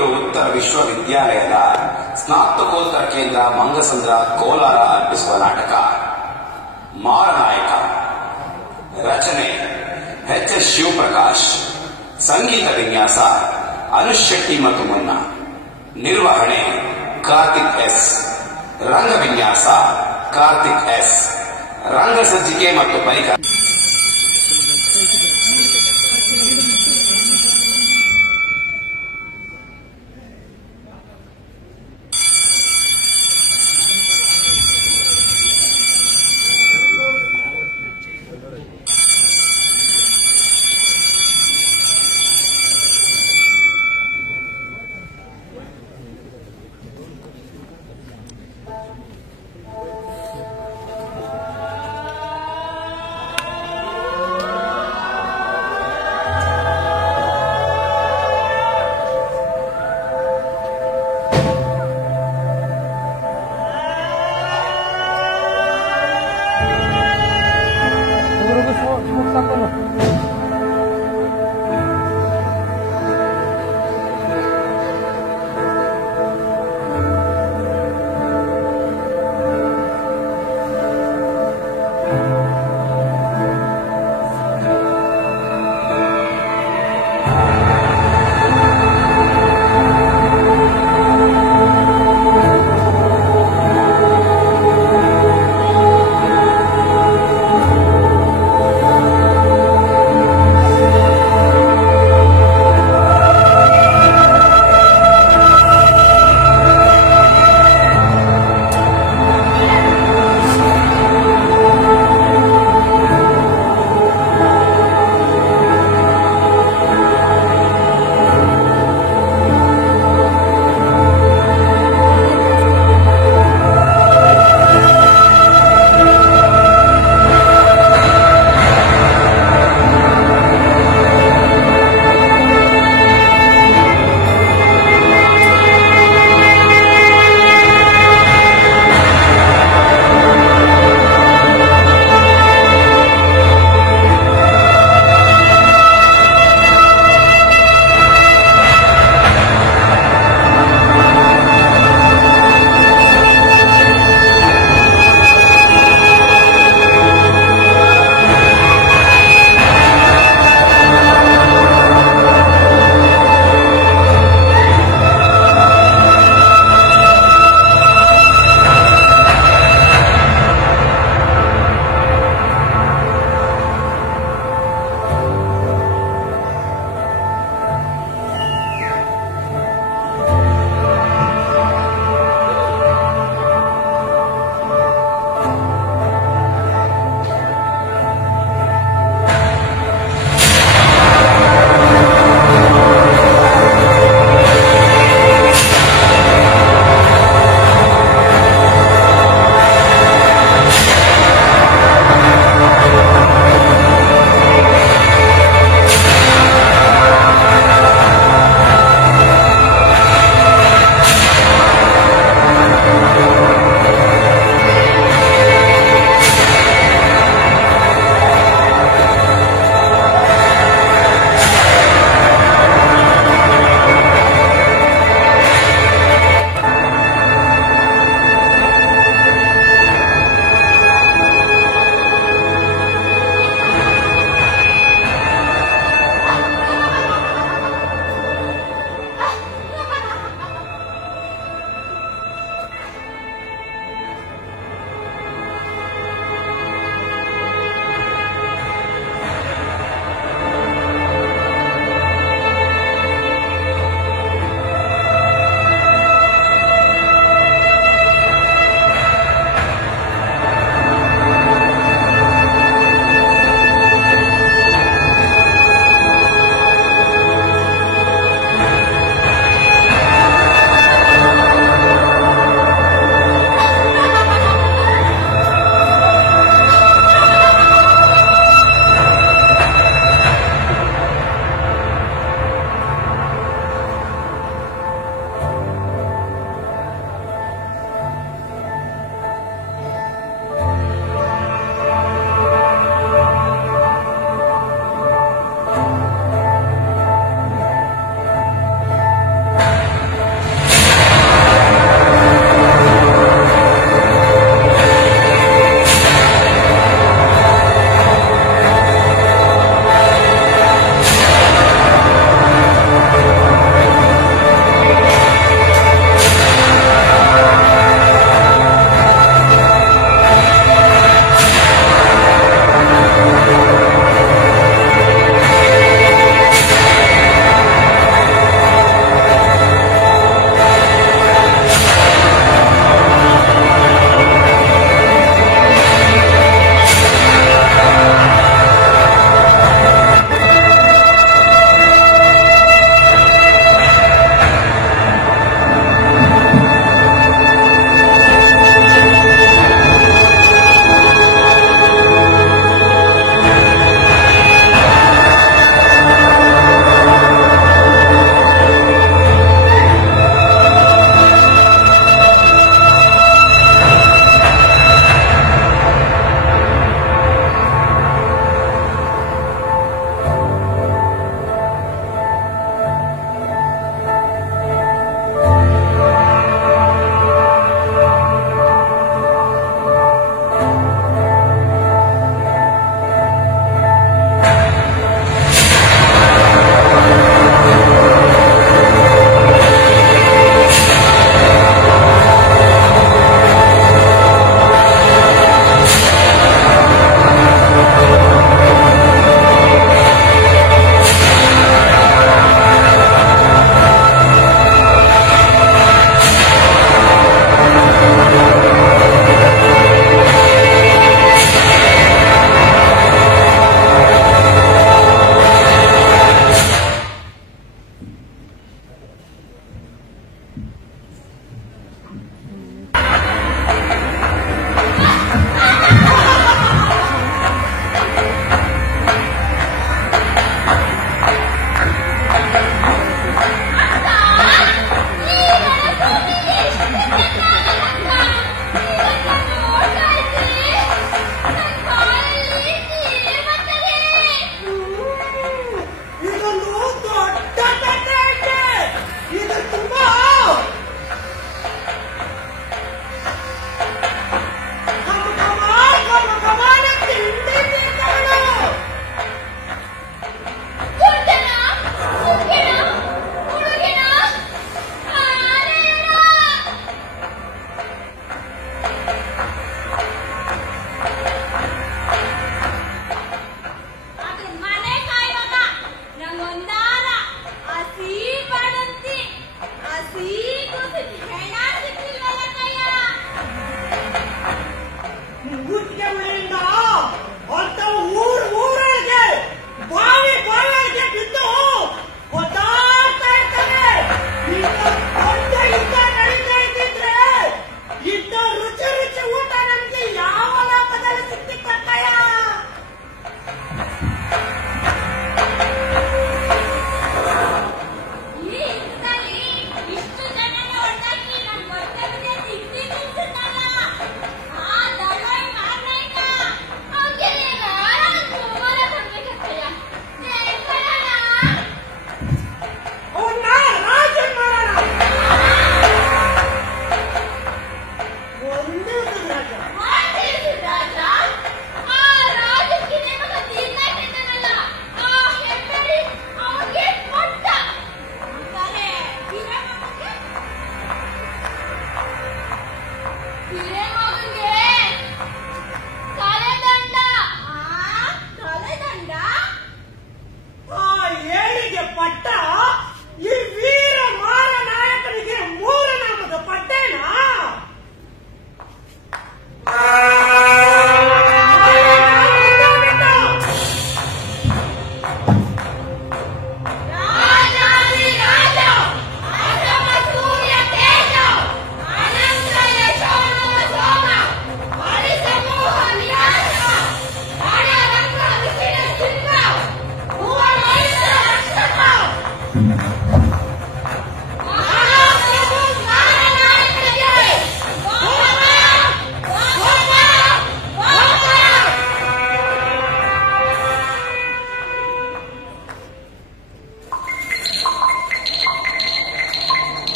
ಬೆಂಗಳೂರು ಉತ್ತರ ವಿಶ್ವವಿದ್ಯಾಲಯದ ಸ್ನಾತಕೋತ್ತರ ಕೇಂದ್ರ ಮಂಗಸಂದ್ರ ಕೋಲಾರ ಅರ್ಪಿಸುವ ನಾಟಕ ಮಾರನಾಯಕ. ರಚನೆ ಎಚ್ ಎಸ್ ಶಿವಪ್ರಕಾಶ್. ಸಂಗೀತ ವಿನ್ಯಾಸ ಅನುಷ್ ಶೆಟ್ಟಿ ಮತ್ತು ಮುನ್ನ. ನಿರ್ವಹಣೆ ಕಾರ್ತಿಕ್ ಎಸ್. ರಂಗ ವಿನ್ಯಾಸ ಕಾರ್ತಿಕ್ ಎಸ್. ರಂಗ ಸಜ್ಜಿಕೆ ಮತ್ತು ಪರಿಕರ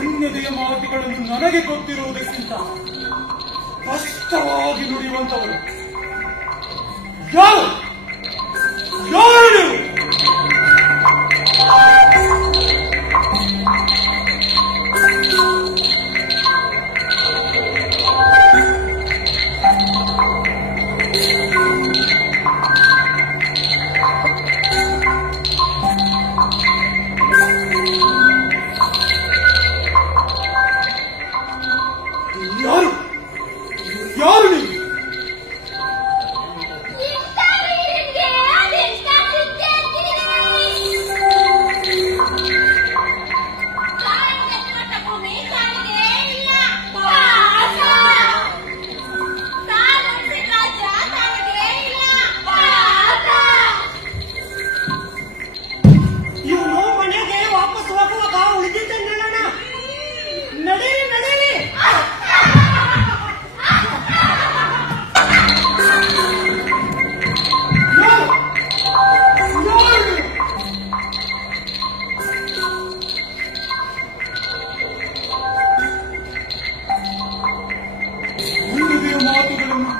ಅನ್ಯತೆಯ ಮಾತುಗಳನ್ನು ನನಗೆ ಗೊತ್ತಿರುವುದಕ್ಕಿಂತ ಸ್ಪಷ್ಟವಾಗಿ ನುಡಿಯುವಂತವರು ಯಾರು? ಯಾರು?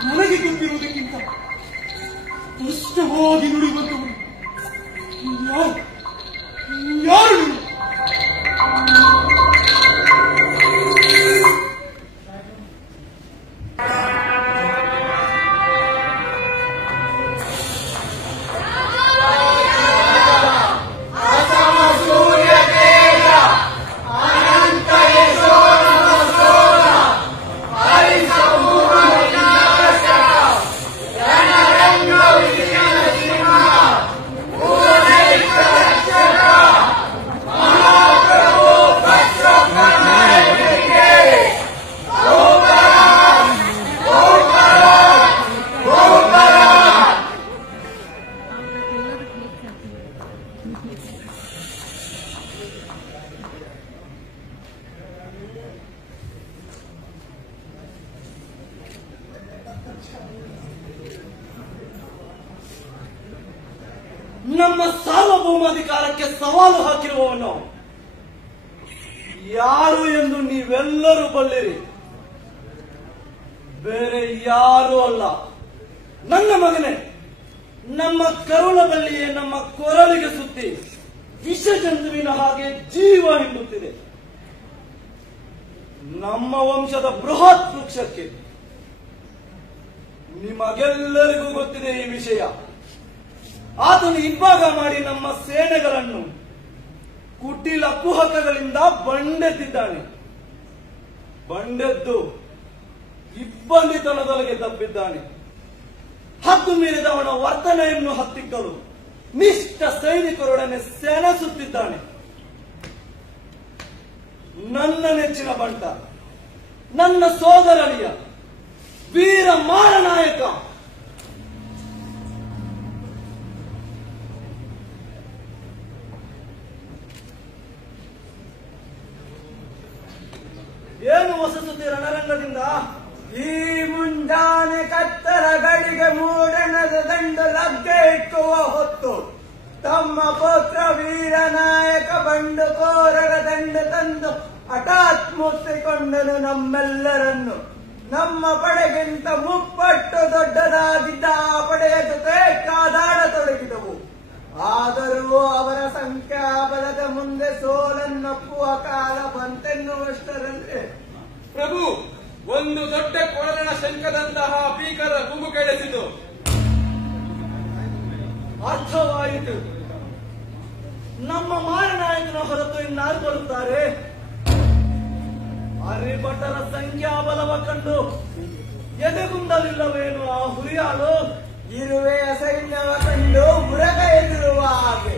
ನನಗೆ ಗೊತ್ತಿರುವುದಕ್ಕಿಂತ ಸ್ಪಷ್ಟವಾಗಿ ನುಡಿಯುವಂತವರು ಯಾರು? ನಮ್ಮ ಸಾರ್ವಭೌಮಾಧಿಕಾರಕ್ಕೆ ಸವಾಲು ಹಾಕಿರುವವನು ಯಾರು ಎಂದು ನೀವೆಲ್ಲರೂ ಬಲ್ಲಿರಿ. ಬೇರೆ ಯಾರೂ ಅಲ್ಲ, ನನ್ನ ಮಗನೇ. ನಮ್ಮ ಕರುಳದಲ್ಲಿಯೇ ನಮ್ಮ ಕೊರಳಿಗೆ ಸುತ್ತಿ ವಿಷ ಜಂತುವಿನ ಹಾಗೆ ಜೀವ ಹಿಂಡುತ್ತಿದೆ. ನಮ್ಮ ವಂಶದ ಬೃಹತ್ ವೃಕ್ಷಕ್ಕೆ ನಿಮಗೆಲ್ಲರಿಗೂ ಗೊತ್ತಿದೆ ಈ ವಿಷಯ. ಆತನು ಇಬ್ಬಾಗ ಮಾಡಿ ನಮ್ಮ ಸೇನೆಗಳನ್ನು ಕುಟಿಲ ಕುಹಕಗಳಿಂದ ಬಂಡೆತ್ತಿದ್ದಾನೆ. ಬಂಡೆದ್ದು ಇಬ್ಬಂದಿತನದೊಳಗೆ ತಪ್ಪಿದ್ದಾನೆ. ಹದ್ದು ಮೀರಿದವನ ವರ್ತನೆಯನ್ನು ಹತ್ತಿಕ್ಕಲು ನಿಷ್ಠ ಸೈನಿಕರೊಡನೆ ಸೆಣಸುತ್ತಿದ್ದಾನೆ. ನನ್ನ ನೆಚ್ಚಿನ ಬಂಟ, ನನ್ನ ಸೋದರಳಿಯ ವೀರ ಮಾರನಾಯಕ ಏನು ಹೊಸಸುತ್ತಿ ರಣರಂಗದಿಂದ? ಈ ಮುಂಜಾನೆ ಕತ್ತರ ಗಳಿಗೆ ಮೂಡಣದ ದಂಡು ಲಗ್ಗೆ ಇಕ್ಕುವ ಹೊತ್ತು ತಮ್ಮ ಪುತ್ರ ವೀರನಾಯಕ ಬಂಡುಕೋರರ ದಂಡ ತಂದು ಹಠಾತ್ ಮುತ್ತಿಕೊಂಡನು ನಮ್ಮೆಲ್ಲರನ್ನು. ನಮ್ಮ ಪಡೆಗಿಂತ ಮುಪ್ಪಟ್ಟು ದೊಡ್ಡದಾಗಿದ್ದ ಆ ಪಡೆಯ ಜೊತೆ ಕಾದಾಡತೊಡಗಿದವು. ಆದರೂ ಅವರ ಸಂಖ್ಯಾಬಲದ ಮುಂದೆ ಸೋಲನ್ನಪ್ಪುವ ಕಾಲ ಬಂತೆನ್ನುವಷ್ಟರಲ್ಲಿ ಪ್ರಭು ಒಂದು ದೊಡ್ಡ ಕೊಳಲನ ಶಂಕದಂತಹ ಭೀಕರ ಗುಂಪು ಕೆಡಿಸಿತು. ಅರ್ಥವಾಯಿತು. ನಮ್ಮ ಮಾರನಾಯಕನ ಹೊರತು ಇನ್ನಾರು ಬರುತ್ತಾರೆ? ಅರಿಭಟರ ಸಂಖ್ಯಾಬಲವ ಕಂಡು ಎದೆಗುಂದಲಿಲ್ಲವೇನು ಆ ಹುರಿಯಾಳು? ಇರುವೆಯ ಸೈನ್ಯವ ಕಂಡು ಮುರಗ ಎದುರುವ ಹಾಗೆ,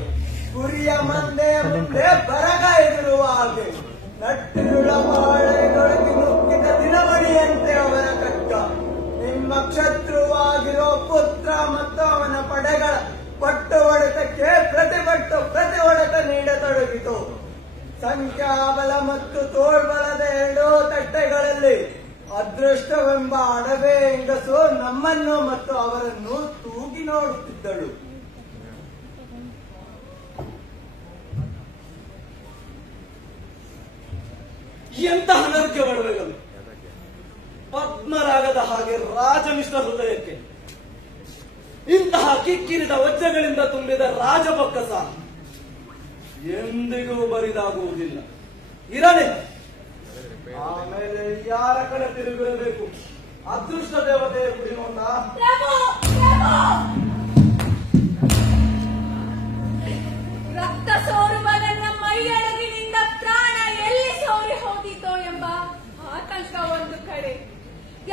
ಕುರಿಯ ಮಂದೆಯ ಮುಂದೆ ಬರಗ ಎದುರುವ ಹಾಗೆ, ನಟ್ಟಿರುಳ ಬಾಳೆಗೊಳಗೆ ನುಗ್ಗಿದ ದಿನಮಣಿಯಂತೆ ಅವರ ಕಟ್ಟ. ನಿಮ್ಮ ಶತ್ರುವಾಗಿರೋ ಪುತ್ರ ಮತ್ತು ಅವನ ಪಡೆಗಳ ಪಟ್ಟು ಹೊಡೆತಕ್ಕೆ ಪ್ರತಿ ಹೊಡೆತ ನೀಡತೊಡಗಿತು. ಸಂಖ್ಯಾಬಲ ಮತ್ತು ತೋಳ್ಬಲದ ಎರಡೂ ತಟ್ಟೆಗಳಲ್ಲಿ ಅದೃಷ್ಟವೆಂಬ ಅಡವೆ ಹೆಂಗಸು ನಮ್ಮನ್ನು ಮತ್ತು ಅವರನ್ನು ತೂಗಿ ನೋಡುತ್ತಿದ್ದಳು. ಎಂತಹ ಅನರ್ಘ್ಯ ಒಡವೆಗಳು! ಪದ್ಮರಾಗದ ಹಾಗೆ ರಾಜಮಿಷ್ಟ ಹೃದಯಕ್ಕೆ ಇಂತಹ ಕಿಕ್ಕಿರಿದ ವಜ್ರಗಳಿಂದ ತುಂಬಿದ ರಾಜಬೊಕ್ಕಸ ಎಂದಿಗೂ ಬರಿದಾಗುವುದಿಲ್ಲ. ಇರಲಿ, ಆಮೇಲೆ ಯಾರ ಕಡೆ ತಿರುಗಿರಬೇಕು? ಅದೃಷ್ಟ ದೇವತೆ ಬಿಡೋಣ. ರಕ್ತ ಸೋರುವ ನನ್ನ ಮೈಯೊಳಗಿನಿಂದ ಪ್ರಾಣ ಎಲ್ಲಿ ಸೋರಿ ಹೋದಿತೋ ಎಂಬ ಆತಂಕ ಒಂದು ಕಡೆ,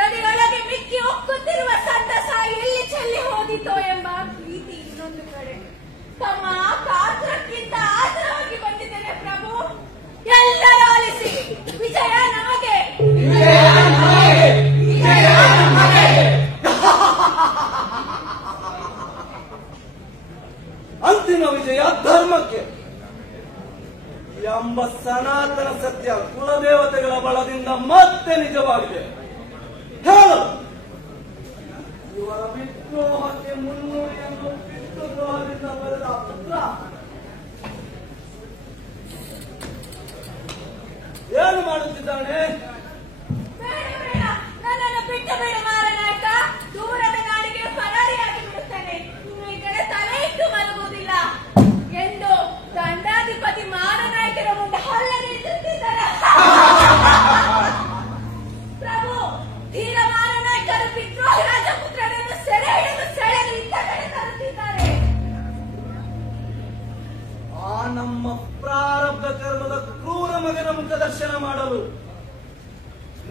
ಎದೆಯೊಳಗೆ ಮಿಕ್ಕಿ ಒಕ್ಕುತ್ತಿರುವ ಸಂತಸ ಎಲ್ಲಿ ಚೆಲ್ಲಿ ಹೋದಿತೋ ಎಂಬ ಪ್ರೀತಿ ಇನ್ನೊಂದು ಕಡೆ. ತಮ್ಮ ಪಾತ್ರಕ್ಕಿಂತ ಆತರವಾಗಿ ಬಂದಿದ್ದೇನೆ ಪ್ರಭು. ಎಲ್ಲರೂ ಆಲಿಸಿ, ವಿಜಯ ನಮಗೆ! ಅಂತಿಮ ವಿಜಯ ಧರ್ಮಕ್ಕೆ ಎಂಬ ಸನಾತನ ಸತ್ಯ ಕುಲದೇವತೆಗಳ ಬಲದಿಂದ ಮತ್ತೆ ನಿಜವಾಗಿದೆ. ಹೇಳು, ಇವರ ವಿದ್ರೋಹಕ್ಕೆ ಮುನ್ನುಡಿಯನ್ನು ಪಿತೃದ್ರೋಹದಿಂದ ಬರೆದ ಪುತ್ರ ಏನು ಮಾಡುತ್ತಿದ್ದಾನೆ? ನನ್ನನ್ನು ಬಿಟ್ಟು ಬಿಡು ಮಾರನಾಯಕ. ದೂರದ ನಾಡಿಗೆ ಪರಾರಿಯಾಗಿ ಬಿಡುತ್ತೇನೆ. ಈ ಕಡೆ ತಲೆ ಇಟ್ಟು ಮಲಗುವುದಿಲ್ಲ ಎಂದು ದಂಡಾಧಿಪತಿ ಮಾರನಾಯಕರ ಮುಂದೆ ಹಲ್ಲರಿಸುತ್ತಿದ್ದಾರೆ. ಪ್ರಭು, ಧೀರ ಮಾರನಾಯಕರು ವಿದ್ರೋಹಿ ರಾಜಪುತ್ರರನ್ನು ಸೆರೆ ಹಿಡಿದು ಸೆಳೆದು ಇತ್ತ ಕಡೆ ತರುತ್ತಿದ್ದಾರೆ. ಆ ನಮ್ಮ ಪ್ರಾರಬ್ಧ ಕರ್ಮದ ಕ್ರೂರ ಮಗನ ಮುಖದರ್ಶನ ಮಾಡಲು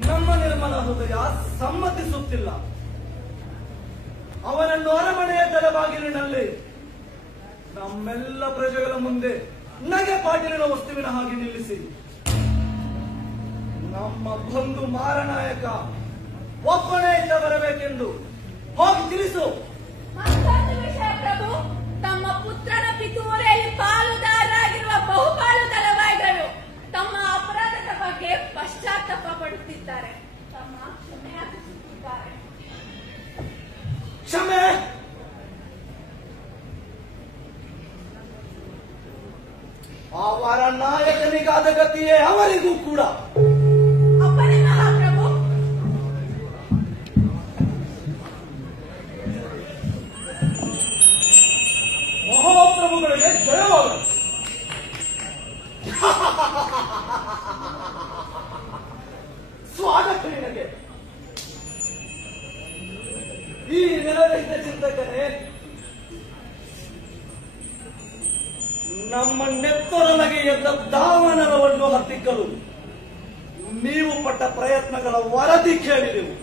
ನಮ್ಮ ನಿರ್ಮಲ ಹೃದಯ ಸಮ್ಮತಿಸುತ್ತಿಲ್ಲ. ಅವನನ್ನು ಅರಮನೆಯ ತಲೆಬಾಗಿಲಿನಲ್ಲಿ ನಮ್ಮೆಲ್ಲ ಪ್ರಜೆಗಳ ಮುಂದೆ ನಗೆ ಪಾಟೀಲಿನ ವಸ್ತುವಿನ ಹಾಗೆ ನಿಲ್ಲಿಸಿ ನಮ್ಮ ಬಂಧು ಮಾರನಾಯಕ ಒಬ್ಬನೇ ಇಂದ ಬರಬೇಕೆಂದು ಹೋಗಿ ತಿಳಿಸು. ಮತ್ತೊಂದು ವಿಷಯ ಪ್ರಭು, ತಮ್ಮ ಪುತ್ರನ ಪಿತೂರಿಯಲ್ಲಿ ಪಾಲುದಾರರಾಗಿರುವ ಬಹುಪಾಲು ತಲವಾಯಿಗಳು ತಮ್ಮ ಅಪರಾಧದ ಬಗ್ಗೆ ಪಶ್ಚಾತ್ತಾಪ ಪಡುತ್ತಿದ್ದಾರೆ. ತಮ್ಮ ಕ್ಷಮೆ ಯಾಚಿಸುತ್ತಿದ್ದಾರೆ. ಕ್ಷಮೆ? ಅವರ ನಾಯಕನಿಗಾದ ಗತಿಯೇ ಅವರಿಗೂ ಕೂಡ. ಅಪ್ಪನೇ ಮಹಾಪ್ರಭು. ಮಹಾಪ್ರಭುಗಳಿಗೆ ಜಯವಾಗಲಿ. ಸ್ವಾಗತ ನಿನಗೆ. ಈ ನೆಲದ ಚಿಂತಕನೇ, ನಮ್ಮ ನೆತ್ತೊರನಗೆ ಎದ್ದ ದಾವನರವನ್ನು ಹತ್ತಿಕ್ಕಲು ನೀವು ಪಟ್ಟ ಪ್ರಯತ್ನಗಳ ವರದಿ ಕೇಳಿದೆವು.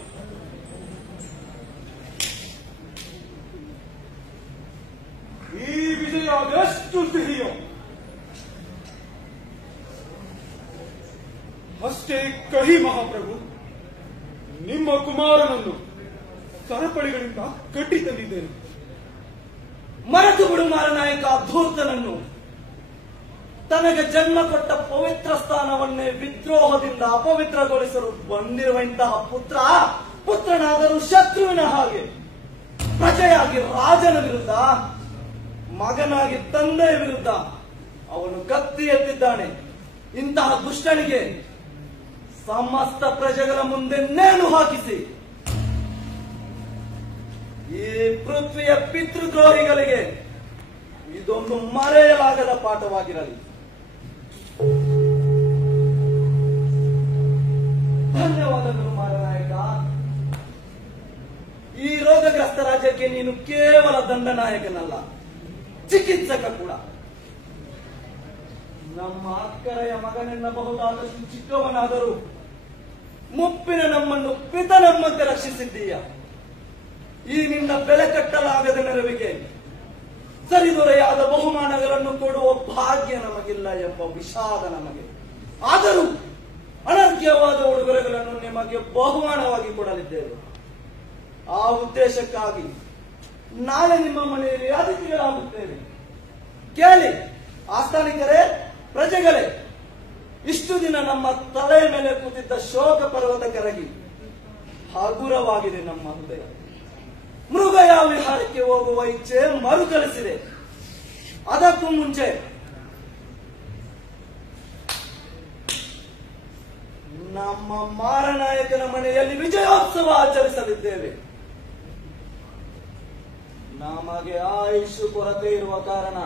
ಈ ವಿಜಯ ಅದೆಷ್ಟು ಸಿಹಿಯೋ ಅಷ್ಟೇ ಕಹಿ ಮಹಾಪ್ರಭು. ನಿಮ್ಮ ಕುಮಾರನನ್ನು ಸರಪಳಿಗಳಿಂದ ಕಟ್ಟಿ ತಂದಿದ್ದೇನೆ. ಮರೆತು ಬಿಡು ಮಾರನಾಯಕ ಧೂರ್ತನನ್ನು. ತನಗೆ ಜನ್ಮ ಕೊಟ್ಟ ಪವಿತ್ರ ಸ್ಥಾನವನ್ನೇ ವಿದ್ರೋಹದಿಂದ ಅಪವಿತ್ರಗೊಳಿಸಲು ಬಂದಿರುವ ಇಂತಹ ಪುತ್ರನಾದರೂ ಶತ್ರುವಿನ ಹಾಗೆ ಪ್ರಜೆಯಾಗಿ ರಾಜನ ವಿರುದ್ಧ, ಮಗನಾಗಿ ತಂದೆಯ ವಿರುದ್ಧ ಅವನು ಕತ್ತಿ ಎತ್ತಿದ್ದಾನೆ. ಇಂತಹ ದುಷ್ಟನಿಗೆ ಸಮಸ್ತ ಪ್ರಜೆಗಳ ಮುಂದೆ ನೇಣು ಹಾಕಿಸಿ ಈ ಪೃಥ್ವಿಯ ಪಿತೃದ್ರೋಹಿಗಳಿಗೆ ಇದೊಂದು ಮರೆಯಲಾಗದ ಪಾಠವಾಗಿರಲಿ. ಧನ್ಯವಾದಗಳು ಮಾರನಾಯಕ. ಈ ರೋಗಗ್ರಸ್ತ ರಾಜ್ಯಕ್ಕೆ ನೀನು ಕೇವಲ ದಂಡನಾಯಕನಲ್ಲ, ಚಿಕಿತ್ಸಕ ಕೂಡ. ನಮ್ಮ ಅಕ್ಕರೆಯ ಮಗನೆನ್ನಬಹುದಾದಷ್ಟು ಚಿಕ್ಕವನಾದರೂ ಮುಪ್ಪಿನ ನಮ್ಮನ್ನು ಪಿತನಮ್ಮಂತೆ ರಕ್ಷಿಸಿದ್ದೀಯ. ಈ ನಿನ್ನ ಬೆಲೆ ಕಟ್ಟಲಾಗದ ನೆರವಿಗೆ ಸರಿದೊರೆಯಾದ ಬಹುಮಾನಗಳನ್ನು ಕೊಡುವ ಭಾಗ್ಯ ನಮಗಿಲ್ಲ ಎಂಬ ವಿಷಾದ ನಮಗೆ. ಆದರೂ ಅನರ್ಘ್ಯವಾದ ಉಡುಗೊರೆಗಳನ್ನು ನಿಮಗೆ ಬಹುಮಾನವಾಗಿ ಕೊಡಲಿದ್ದೇವೆ. ಆ ಉದ್ದೇಶಕ್ಕಾಗಿ ನಾಳೆ ನಿಮ್ಮ ಮನೆಯಲ್ಲಿ ಅತಿಥಿಗಳಾಗುತ್ತೇವೆ. ಕೇಳಿ ಆಸ್ಥಾನಿಕರೇ, ಪ್ರಜೆಗಳೇ, ಇಷ್ಟು ದಿನ ನಮ್ಮ ತಲೆಯ ಮೇಲೆ ಕೂತಿದ್ದ ಶೋಕ ಪರ್ವತ ಕರಗಿ ಹಗುರವಾಗಿದೆ ನಮ್ಮ ಹೃದಯ. ಮೃಗಯ ವಿಹಾರಕ್ಕೆ ಹೋಗುವ ಇಚ್ಛೆ ಮರುಕಳಿಸಿದೆ. ಅದಕ್ಕೂ ಮುಂಚೆ ನಮ್ಮ ಮಾರನಾಯಕನ ಮನೆಯಲ್ಲಿ ವಿಜಯೋತ್ಸವ ಆಚರಿಸಲಿದ್ದೇವೆ. ನಮಗೆ ಆಯುಷ್ ಕೊರತೆ ಇರುವ ಕಾರಣ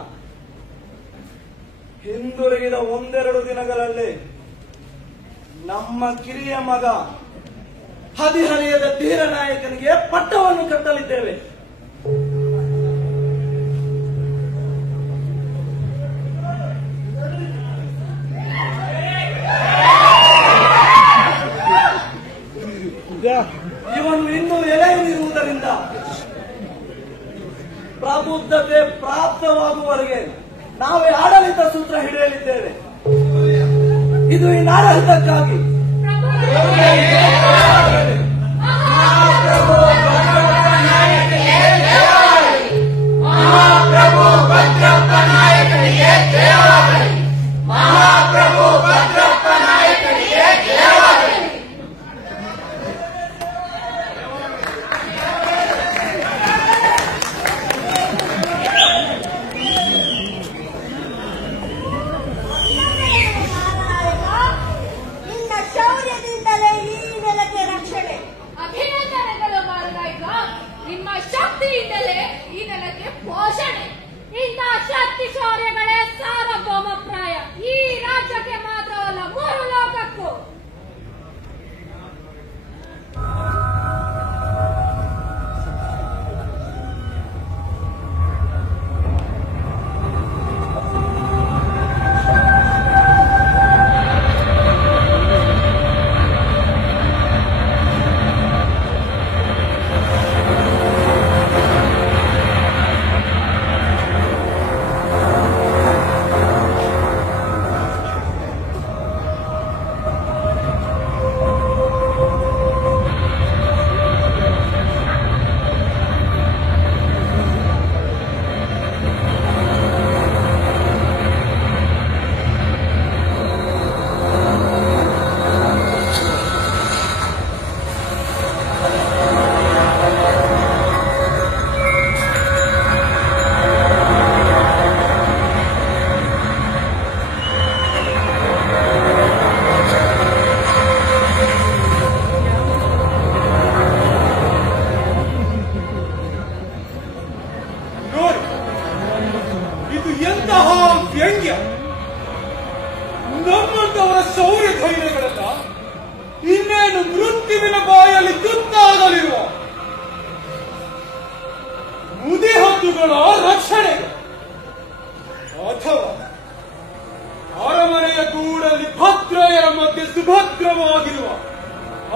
ಹಿಂದಿರುಗಿದ ಒಂದೆರಡು ದಿನಗಳಲ್ಲಿ ನಮ್ಮ ಕಿರಿಯ ಮಗ ಹದಿಹರೆಯದ ಧೀರನಾಯಕನಿಗೆ ಪಟ್ಟವನ್ನು ಕಟ್ಟಲಿದ್ದೇವೆ. ಇವನು ಇನ್ನೂ ಎಳೆಯದಿರುವುದರಿಂದ ಪ್ರಬುದ್ಧತೆ ಪ್ರಾಪ್ತವಾಗುವವರೆಗೆ ನಾವೇ ಆಡಳಿತ ಸೂತ್ರ ಹಿಡಿಯಲಿದ್ದೇವೆ. ಇದು ಈ ನಾಡಳಿತಕ್ಕಾಗಿ. ಮಹಾಪ್ರಭು ಭದ್ರಪ್ಪ ನಾಯಕನಿಗೆ ಜಯವಾಗಲಿ. ಮಹಾಪ್ರಭು ಭದ್ರಪ್ಪ ನಾಯಕನಿಗೆ ಜಯವಾಗಲಿ. ನಿನ್ನ ಶೌರ್ಯದಿಂದಲೇ ಈ ನೆಲಕ್ಕೆ ರಕ್ಷಣೆ. ಅಭಿನಂದನೆಗಳು ಮಾರನಾಯಕ. ನಿಮ್ಮ ಶಕ್ತಿಯಿಂದಲೇ ಈ ನೆಲಕ್ಕೆ ಪೋಷಣೆ. ಇಂಥ ಶಕ್ತಿ ಶೌರ್ಯಗಳೇ ಸಾರ್ವಭೌಮಪ್ರಾಯ ಈ ರಾಜ್ಯಕ್ಕೆ ಮಾತ್ರವಲ್ಲ, ಮೂರು ಲೋಕಕ್ಕೂ. ನಮ್ಮಂತವರ ಶೌರ್ಯ ಧೈರ್ಯಗಳನ್ನ ಇನ್ನೇನು ಮೃತ್ಯುವಿನ ಬಾಯಲ್ಲಿ ತುತ್ತಾಗಲಿರುವ ಮುದಿ ಹದ್ದುಗಳ ರಕ್ಷಣೆ ಅಥವಾ ಅರಮನೆಯ ಗೂಡಲ್ಲಿ ಭದ್ರಯರ ಮಧ್ಯೆ ಸುಭದ್ರವಾಗಿರುವ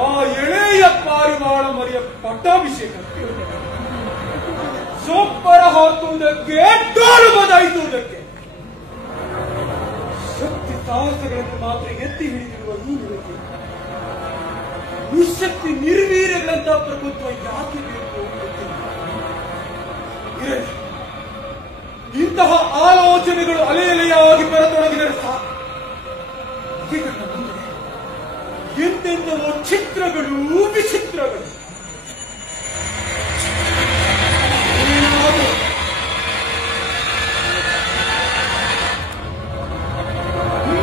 ಆ ಎಳೆಯ ಪಾರಿವಾಳ ಮರಿಯ ಪಟ್ಟಾಭಿಷೇಕಕ್ಕೆ ಸೊಪ್ಪರ ಹಾಕುವುದಕ್ಕೆ ಡೋಲು ಬದಲಾಯಿಸುವುದಕ್ಕೆ ಶಕ್ತಿ ಸಾಹಸಗಳನ್ನು ಮಾತ್ರ ಎತ್ತಿ ಹಿಡಿದಿರುವ ಈ ಯುವತಿ ನಿಶಕ್ತಿ ನಿರ್ವೀರ್ಯಗಳಂತ ಪ್ರಭುತ್ವ ಯಾಕೆ ಬೇಕು? ಇಂತಹ ಆಲೋಚನೆಗಳು ಅಲೆಯಲೆಯಾಗಿ ಬರತೊಡಗಿದರೆ ಎಂತೆಂಥವೋ ಚಿತ್ರಗಳು ವಿಚಿತ್ರಗಳು.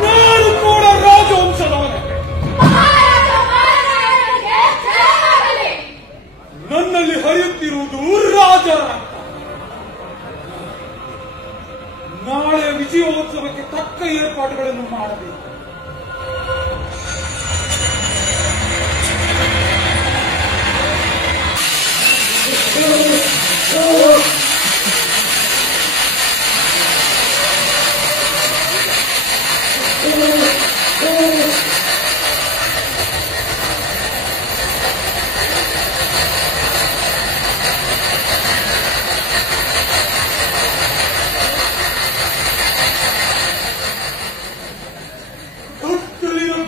ನಾನು ಕೂಡ ರಾಜವಂಶದವನೇ. ನನ್ನಲ್ಲಿ ಹರಿಯುತ್ತಿರುವುದು ರಾಜರ ರಕ್ತ. ನಾಳೆ ವಿಜಯೋತ್ಸವಕ್ಕೆ ತಕ್ಕ ಏರ್ಪಾಡುಗಳನ್ನು ಮಾಡಬೇಕು. ಭಕ್ತರಿರುವ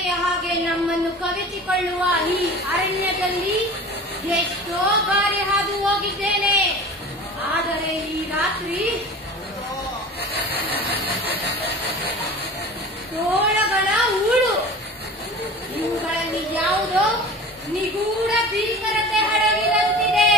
ಕವಿತೆಯ ಹಾಗೆ ನಮ್ಮನ್ನು ಕವಿಸಿಕೊಳ್ಳುವ ಈ ಅರಣ್ಯದಲ್ಲಿ ಎಷ್ಟೋ ಬಾರಿ ಹಾದು ಹೋಗಿದ್ದೇನೆ. ಆದರೆ ಈ ರಾತ್ರಿ ತೋಳಗಳ ಊಳು, ಇವುಗಳಲ್ಲಿ ಯಾವುದೋ ನಿಗೂಢ ಭೀಕರತೆ ಹರಡಿದಂತಿದೆ.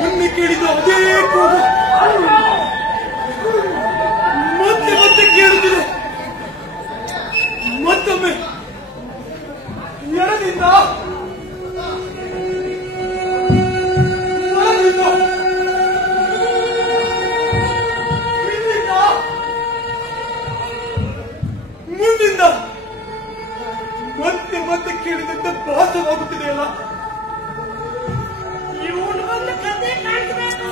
ಮೊನ್ನೆ ಕೇಳಿದ ಅದೇ ಕೂಗು ಮತ್ತೆ ಮತ್ತೆ ಕೇಳುತ್ತಿದೆ. ಮತ್ತೊಮ್ಮೆ ಎಡದಿಂದ ಮುಂದಿಂದ ಮತ್ತೆ ಮತ್ತೆ ಕೇಳಿದಂತೆ ಭಾಸವಾಗುತ್ತಿದೆಯಲ್ಲ. ಇವನು ಒಂದು ಕತೆ ಕಾಣಿಸಬೇಕು.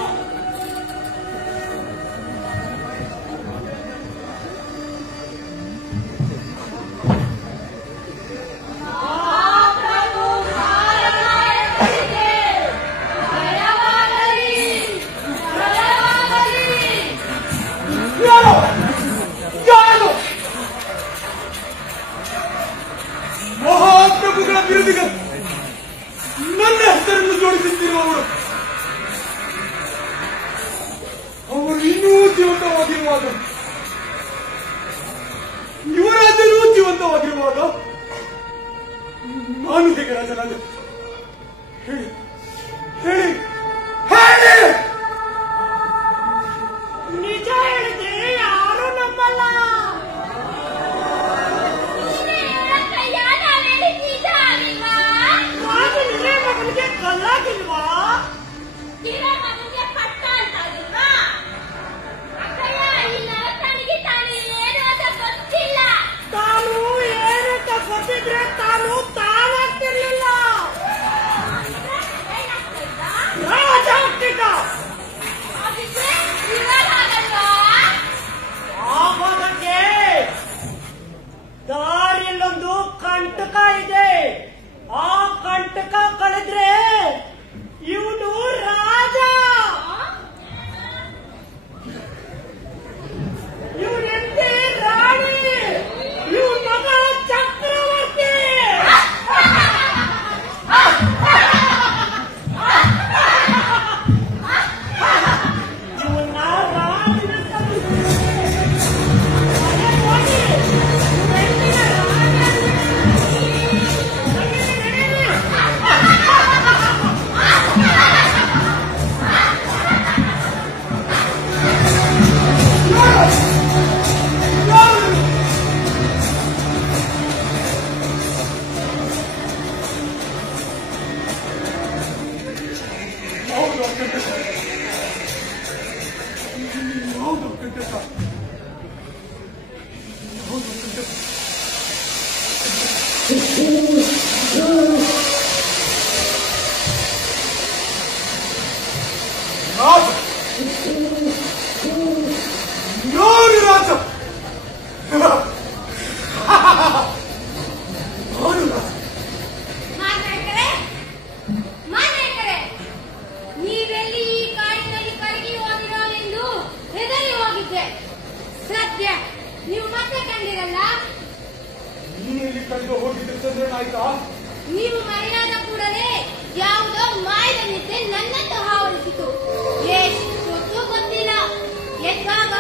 ಮಹಾಪ್ರಭುಗಳ ವಿರುದ್ಧ ನನ್ನ ಹೆಸರನ್ನು ಜೋಡಿಸುತ್ತಿರುವವರು ಅವರು ಇನ್ನೂ ಜೀವಂತವಾಗಿರುವಾಗ, ಯುವರಾಜರೂ ಜೀವಂತವಾಗಿರುವಾಗ ನಾನು ಹೇಗೆ ರಾಜನಾದ? ಹೇಳಿ ಹೇಳಿ ಹೇಳಿ. ನಿಜ ಹೇಳಿದ್ರೆ ಯಾರು ನಮ್ಮಲ್ಲ. ಮಗನಿಗೆ ಕಲ್ಲಾಗಿಲ್ವಾ? ಪಟ್ಟ ಅಂತಾಗಿಲ್ವಾ? ಅಕ್ಕಯ್ಯ ಇಲ್ಲ, ತನಗೆ ತಾನು ಏನು ಅಂತ ಗೊತ್ತಿಲ್ಲ. ತಾನು ಏನಂತ ಗೊತ್ತಿದ್ರೆ ತಾನು ತಾನಾಗ್ತಿರ್ಲಿಲ್ಲ, ರಾಜ ಆಗ್ತಿದ್ದ. ಆಗೋದಕ್ಕೆ ದಾರಿಯಲ್ಲೊಂದು ಕಂಟಕ ಇದೆ. ಆ ಕಂಟಕ ಕಳೆದ್ರೆ ಇವನು ರಾಜ, ಇವನೆಂತೆ ರಾಣಿ, ಇವನ ಮಗ ಚಕ್ರವರ್ತಿ. ಇವನ್ನ ರಾಜನ ನೀವೆಲ್ಲಿ ಈ ಕಾಡಿನಲ್ಲಿ ಕರಗಿ ಹೋಗಿರೋನೆಂದು ಹೆದರಿ ಹೋಗಿದ್ದೆ. ಸದ್ಯ ನೀವು ಮತ್ತೆ ಕಂಡಿರಲ್ಲ. ನೀನೆಲ್ಲಿ ಕಂಡು ಹೋಗಿದ್ದು ಚಂದ್ರನಾಯ್ಕ? ನೀವು ಮರೆಯಾದ ಕೂಡಲೇ ಯಾವುದೋ ಮಾಯದ ನಿದ್ದೆ ನನ್ನನ್ನು ಆವರಿಸಿತು. ಎಷ್ಟು ಗೊತ್ತಿಲ್ಲ. ಎದ್ದಾಗ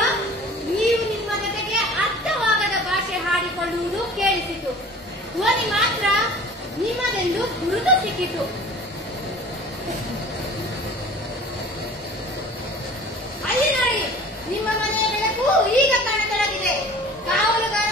ನೀವು ನಿಮ್ಮ ಜೊತೆಗೆ ಅರ್ಥವಾಗದ ಭಾಷೆ ಹಾಡಿಕೊಳ್ಳುವುದು ಕೇಳಿಸಿತು. ಧ್ವನಿ ಮಾತ್ರ ನಿಮ್ಮದೆಂದು ಗುರುತು ಸಿಕ್ಕಿತು. ಅಲ್ಲಿ ನೋಡಿ, ನಿಮ್ಮ ಮನೆಯ ಬೆಳಕು ಈಗ ಕಾಣತೊಡಗಿದೆ. ಕಾವಲುಗಾರ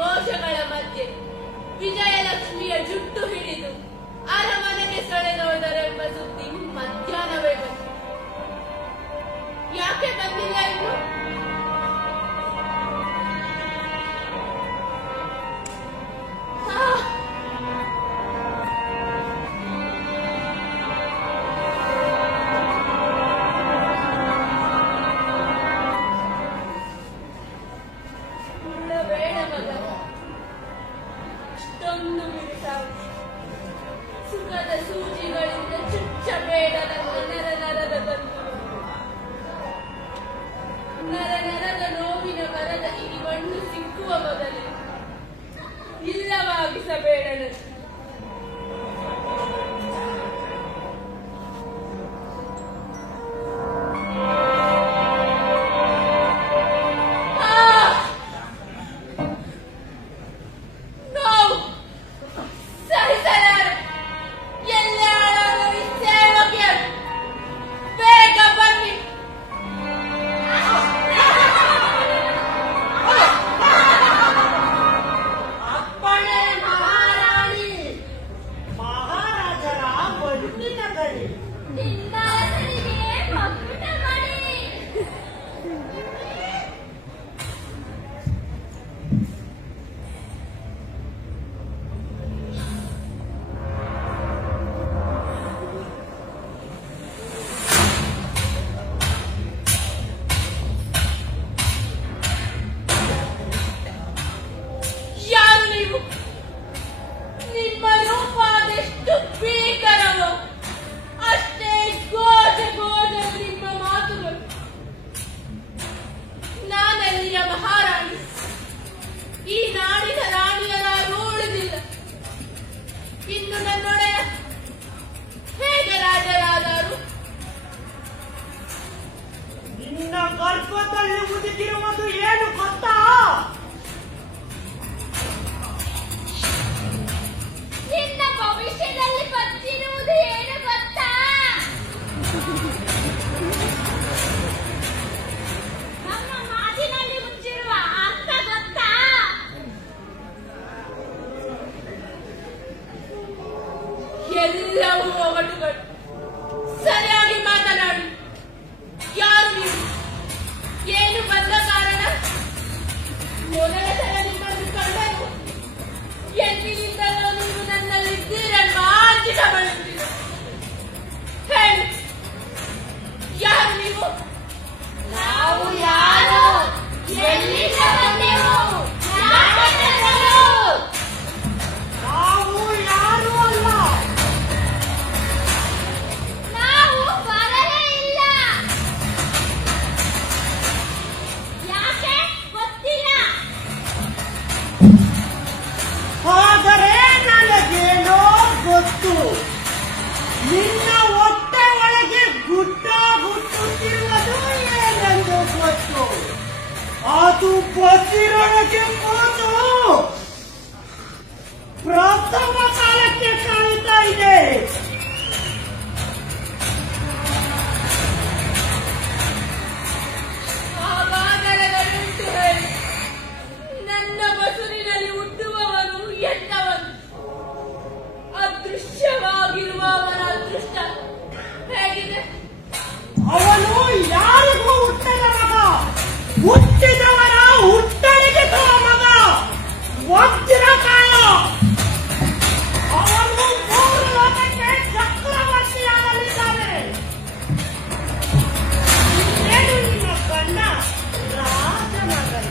ಘೋಷಗಳ ಮಧ್ಯೆ ವಿಜಯಲಕ್ಷ್ಮಿಯ ಜುಟ್ಟು ಹಿಡಿದು ಅರಮನೆಗೆ ಸೆಳೆದೊಯ್ದರೆಂಬ ಸುದ್ದಿ ಮಧ್ಯಾಹ್ನವೇ ಬಂತು. ಯಾಕೆ ಬಂದಿಲ್ಲ ಇನ್ನು? ಬೇಡ ಮಗ, ಅಷ್ಟೊಂದು ಬಿಡಿಸಾವು. ಸುಖದ ಸೂಜಿಗಳಿಂದ ಚುಚ್ಚಬೇಡ ನನ್ನ ನರದ ಬಂದು. ನರದ ನೋವಿನ ಮರದ ಈ ಮಣ್ಣು ಸಿಕ್ಕುವ ಮೊದಲೇ ಇಲ್ಲವಾಗಿಸಬೇಡ ನನ್ನ. ಎಲ್ಲವೂ ಒಗಟುಗಳು. ಸರಿಯಾಗಿ ಮಾತನಾಡಿ. ಯಾರು ನೀವು? ಏನು ಬಂದ ಕಾರಣ? ಮೊದಲ ಸಲ ನಿಮ್ಮನ್ನು ಕಂಡರು. ಎಲ್ಲಿನಿಂದಲೋ ನೀವು ನನ್ನಲ್ಲಿದ್ದೀರೆಂಬ ಆಂಚಿಕ ಬರುತ್ತಿದೆ. ಹೇಳಿ, ಯಾರು ನೀವು? ನಾವು ಯಾರು? ಎಲ್ಲಿಂದ ಬಂದೆವು? ನಾವು ಯಾರು ಅಲ್ಲ. ನಾವು ಬರಲೇ ಇಲ್ಲ. ಯಾಕೆ ಗೊತ್ತಿಲ್ಲ. ಆದರೆ ನನಗೇನೋ ಗೊತ್ತು. ನಿನ್ನ ಹೊಟ್ಟೆ ಒಳಗೆ ಗುಡ್ಡ ಹುಟ್ಟುತ್ತಿರುವುದು ಏನೆಂದು ಗೊತ್ತು. ಅದು ಬಸಿರೊಳಗೆ ಕೂತು ಪ್ರಥಮ ಕಾಲಕ್ಕೆ ಕಾಣ್ತಾ ಇದೆ. ಆವಾಗಲಗಳುಂಟು ಹೇಳಿ. ನನ್ನ ಬಸುರಿನಲ್ಲಿ ಹುಟ್ಟುವವನು ಎಂತವನು? ಅದೃಶ್ಯವಾಗಿರುವ ಅವನ ಅದೃಷ್ಟ ಹೇಗಿದೆ? ಅವನು ಯಾರಿಗೂ ಹುಟ್ಟದ ಮಗ, ಹುಟ್ಟಿದವರ ಹುಟ್ಟಣಿಗೆ ಮಗ, ವಜ್ರಕಾಯ. ಅವನು ಮೂರು ಲೋಕಕ್ಕೆ ಚಕ್ರವರ್ತಿಯಾಗಲಿದ್ದಾನೆ. ಇನ್ನೇನು ನಿನ್ನ ಗಂಡ ರಾಜನಾಗಲಿದ್ದಾನೆ.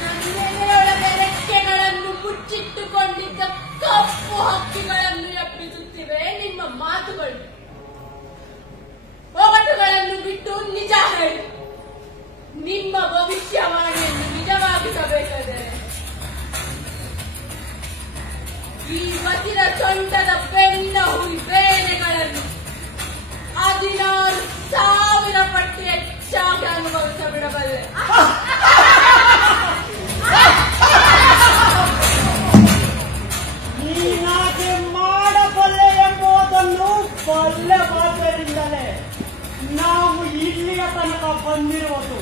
ನನ್ನೆಲೆಯೊಳಗೆ ರೆಕ್ಕೆಗಳನ್ನು ಮುಚ್ಚಿಟ್ಟುಕೊಂಡಿದ್ದ ಕಪ್ಪು ಹಕ್ಕಿಗಳನ್ನು ಎಬ್ಬಿಸುತ್ತಿವೆ ನಿಮ್ಮ ಮಾತುಗಳು. ಒಗಟುಗಳನ್ನು ಬಿಟ್ಟು ನಿಜ ಹೇಳಿ. ನಿಮ್ಮ ಭವಿಷ್ಯವಾಣಿಯನ್ನು ನಿಜವಾಗಿಸಬೇಕಾದರೆ ಈ ಬಸಿರ ಸೊಂಟದ ಬೆನ್ನ ಹುರಿ ಬೇನೆಗಳನ್ನು 16,000 ಪಟ್ಟು ಹೆಚ್ಚಾಗಿ ಅನುಭವಿಸಬಿಡಬಲ್ಲೆ. ನೀನಾಗೆ ಮಾಡಬಲ್ಲೆ ಎಂಬುದನ್ನು ಬಲ್ಲೆ ಮಾತ್ರದಿಂದಲೇ ನಾವು ಇಲ್ಲಿಯ ತನಕ ಬಂದಿರುವುದು.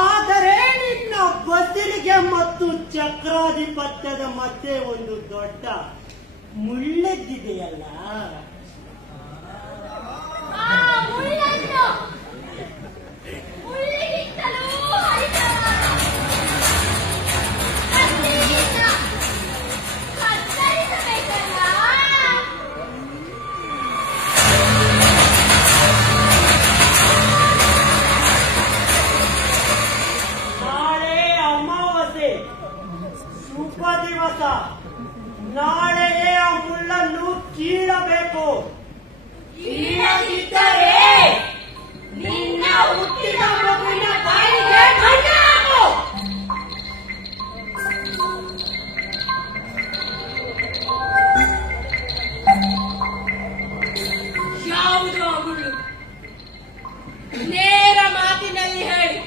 ಆದರೆ ನಿನ್ನ ಬದಲಿಗೆ ಮತ್ತು ಚಕ್ರಾಧಿಪತ್ಯದ ಮಧ್ಯೆ ಒಂದು ದೊಡ್ಡ ಮುಳ್ಳೆದ್ದಿದೆಯಲ್ಲ. ಶುಭ ದಿವಸ. ನಾಳೆಯೇ ಆ ಮುಳ್ಳನ್ನು ಕೀಳಬೇಕು. ಕೀಳದಿದ್ದರೆ ನಿನ್ನ ಹುಟ್ಟಿದ ಮಗುವಿನ ಬಾಯಿಗೆ ಮಣ್ಣು ಹಾಕು. ಯಾವುದು ಆ ಮುಳ್ಳು? ನೇರ ಮಾತಿನಲ್ಲಿ ಹೇಳಿ.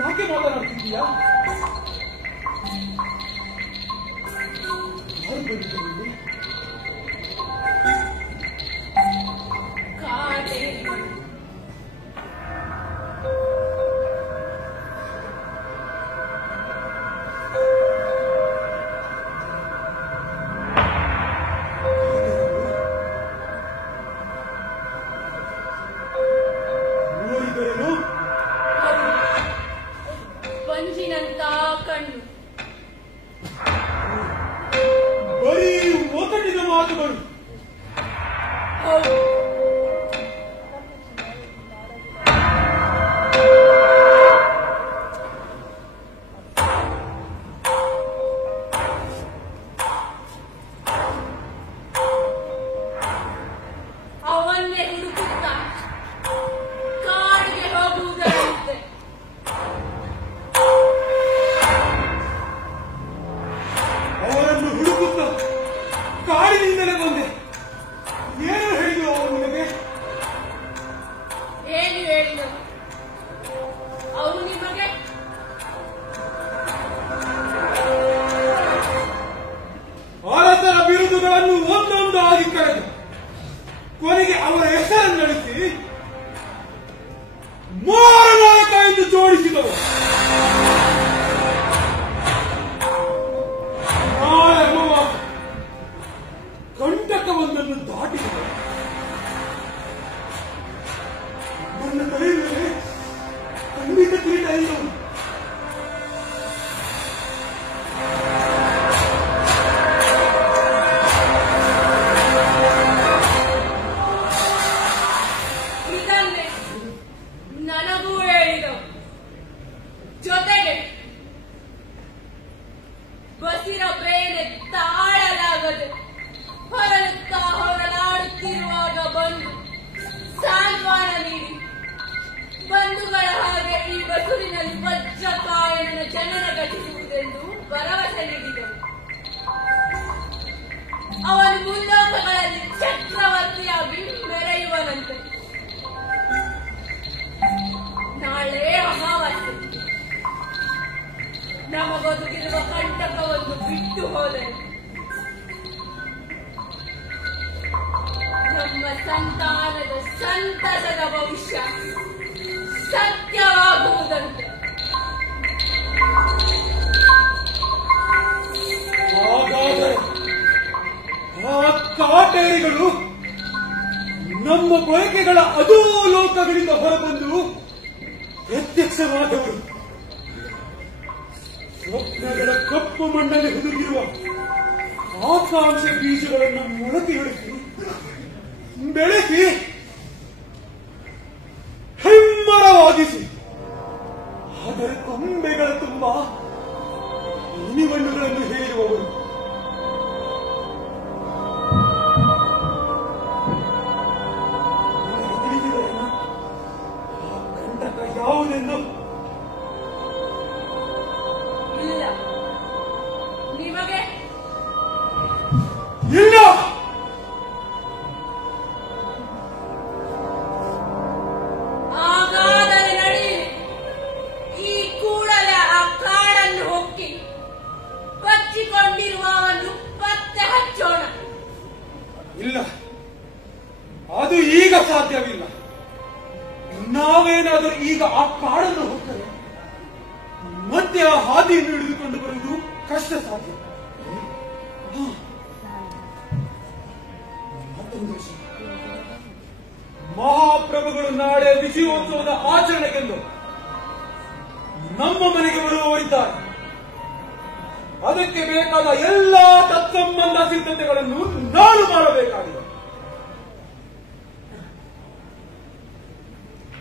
ಯಾಕೆ ಮಾತನಾಡ್ತಿದ್ದೀಯಾ? ಪಂಜಿನಂತ ಕಣ್ಣು, ಬರೀ ಒತ್ತಡಿನ ಮಾತುಗಳು. ಅವನ್ನೇ ಹುಡುಕುತ್ತಾ ಕಾಡಿಗೆ ಹೋಗುವುದರಂತೆ. ಅವರನ್ನು ಹುಡುಕುತ್ತ ಕಾಡಿನಿಂದಲೇ ಬಂದೆ. ಏನು ಹೇಳಿದ್ರು ಅವರು ನಿಮಗೆ? ಏನು ಹೇಳಿದರು ಅವರು ನಿಮಗೆ? ಅರಸರ ಬಿರುದುಗಳನ್ನು ಒಂದೊಂದಾಗಿ ಕರೆದು ಕೊನೆಗೆ ಅವರ ಹೆಸರನ್ನು ನಡೆಸಿ ಮಾರನಾಯಕ ಎಂದು ಜೋಡಿಸಿದರು. ಕಂಟಕವೊಂದನ್ನು ದಾಟಿದರು. ನನ್ನ ತಲೆಯ ಮೇಲೆ ಖಂಡಿತ ಕಿರೀಟ ಇದ್ದವು. ಇದನ್ನೇ ನನಗೂ ಹೇಳಿದವು. ಜೊತೆಗೆ ಬಸಿರ ಬೇರೆ ತಾಳಲಾಗದೆ ಹೊರಳುತ್ತಾ ಹೊರಳಾಡುತ್ತಿರುವಾಗ ಬಂದು ಸಾಂತ್ವನ ನೀಡಿ ಬಂಧುಗಳ ಹಾಗೆ ಈ ಬಸುರಿನಲ್ಲಿ ವಜ್ರಕಾಯನ ಜನರ ಘಟಿಸುವುದೆಂದು ಭರವಸೆ ನೀಡಿದನು. ಅವನು ಮುಲ್ಲೋಕಗಳಲ್ಲಿ ಚಕ್ರವರ್ತಿಯಾಗಿ ಮೆರೆಯುವನಂತೆ. ನಾಳೆ ಬದುಕಿರುವ ಕಂಟಕವನ್ನು ಬಿಟ್ಟು ಹೋದೆ. ನಮ್ಮ ಸಂತಾನದ ಸಂತಸದ ಭವಿಷ್ಯ ಸತ್ಯವಾಗುವುದಂತೆ. ಹಾಗಾದರೆ ಆ ಕಾಟೇರಿಗಳು ನಮ್ಮ ಬಯಕೆಗಳ ಅಧೋಲೋಕಗಳಿಂದ ಹೊರಬಂದು ಪ್ರತ್ಯಕ್ಷವಾದವರು. ಸ್ವಪ್ನಗಳ ಕಪ್ಪು ಮಣ್ಣಲ್ಲಿ ಹುದುಗಿರುವ ಆಕಾಂಕ್ಷೆ ಬೀಜಗಳನ್ನು ಮೊಳಕೆಯೊಳಿಸಿ ಬೆಳೆಸಿ ಹೆಮ್ಮರವಾಗಿಸಿ ಅದರ ಕೊಂಬೆಗಳ ತುಂಬ ಮುನಿಮಣ್ಣುಗಳನ್ನು ಹೇರುವವರು. ಆ ಕಂಟಕ ಯಾವುದೆಂದು ಇಲ್ಲ, ನಿಮಗೆ ಇಲ್ಲ. ಹಾಗಾದರೆ ನಡೆಯಿರಿ, ಈ ಕೂಡಲೇ ಆ ಕಾಡನ್ನು ಹೊಕ್ಕಿ ಬಚ್ಚಿಕೊಂಡಿರುವವನು ಪತ್ತೆ ಹಚ್ಚೋಣ. ಇಲ್ಲ, ಅದು ಈಗ ಸಾಧ್ಯವಿಲ್ಲ. ನಾವೇನಾದರೂ ಈಗ ಆ ಕಾಡನ್ನು ಹೋಗ್ತೇವೆ, ಮತ್ತೆ ಆ ಹಾದಿಯನ್ನು ಹಿಡಿದುಕೊಂಡು ಬರುವುದು ಕಷ್ಟ ಸಾಧ್ಯ. ಮತ್ತೊಂದು ವಿಷಯ, ಮಹಾಪ್ರಭುಗಳು ನಾಳೆ ವಿಜಯೋತ್ಸವದ ಆಚರಣೆಗೆಂದು ನಮ್ಮ ಮನೆಗೆ ಬರುವವರಿದ್ದಾರೆ. ಅದಕ್ಕೆ ಬೇಕಾದ ಎಲ್ಲಾ ತತ್ಸಂಬಂಧ ಸಿದ್ಧತೆಗಳನ್ನು ನಾನು ಮಾಡಬೇಕಾಗಿದೆ.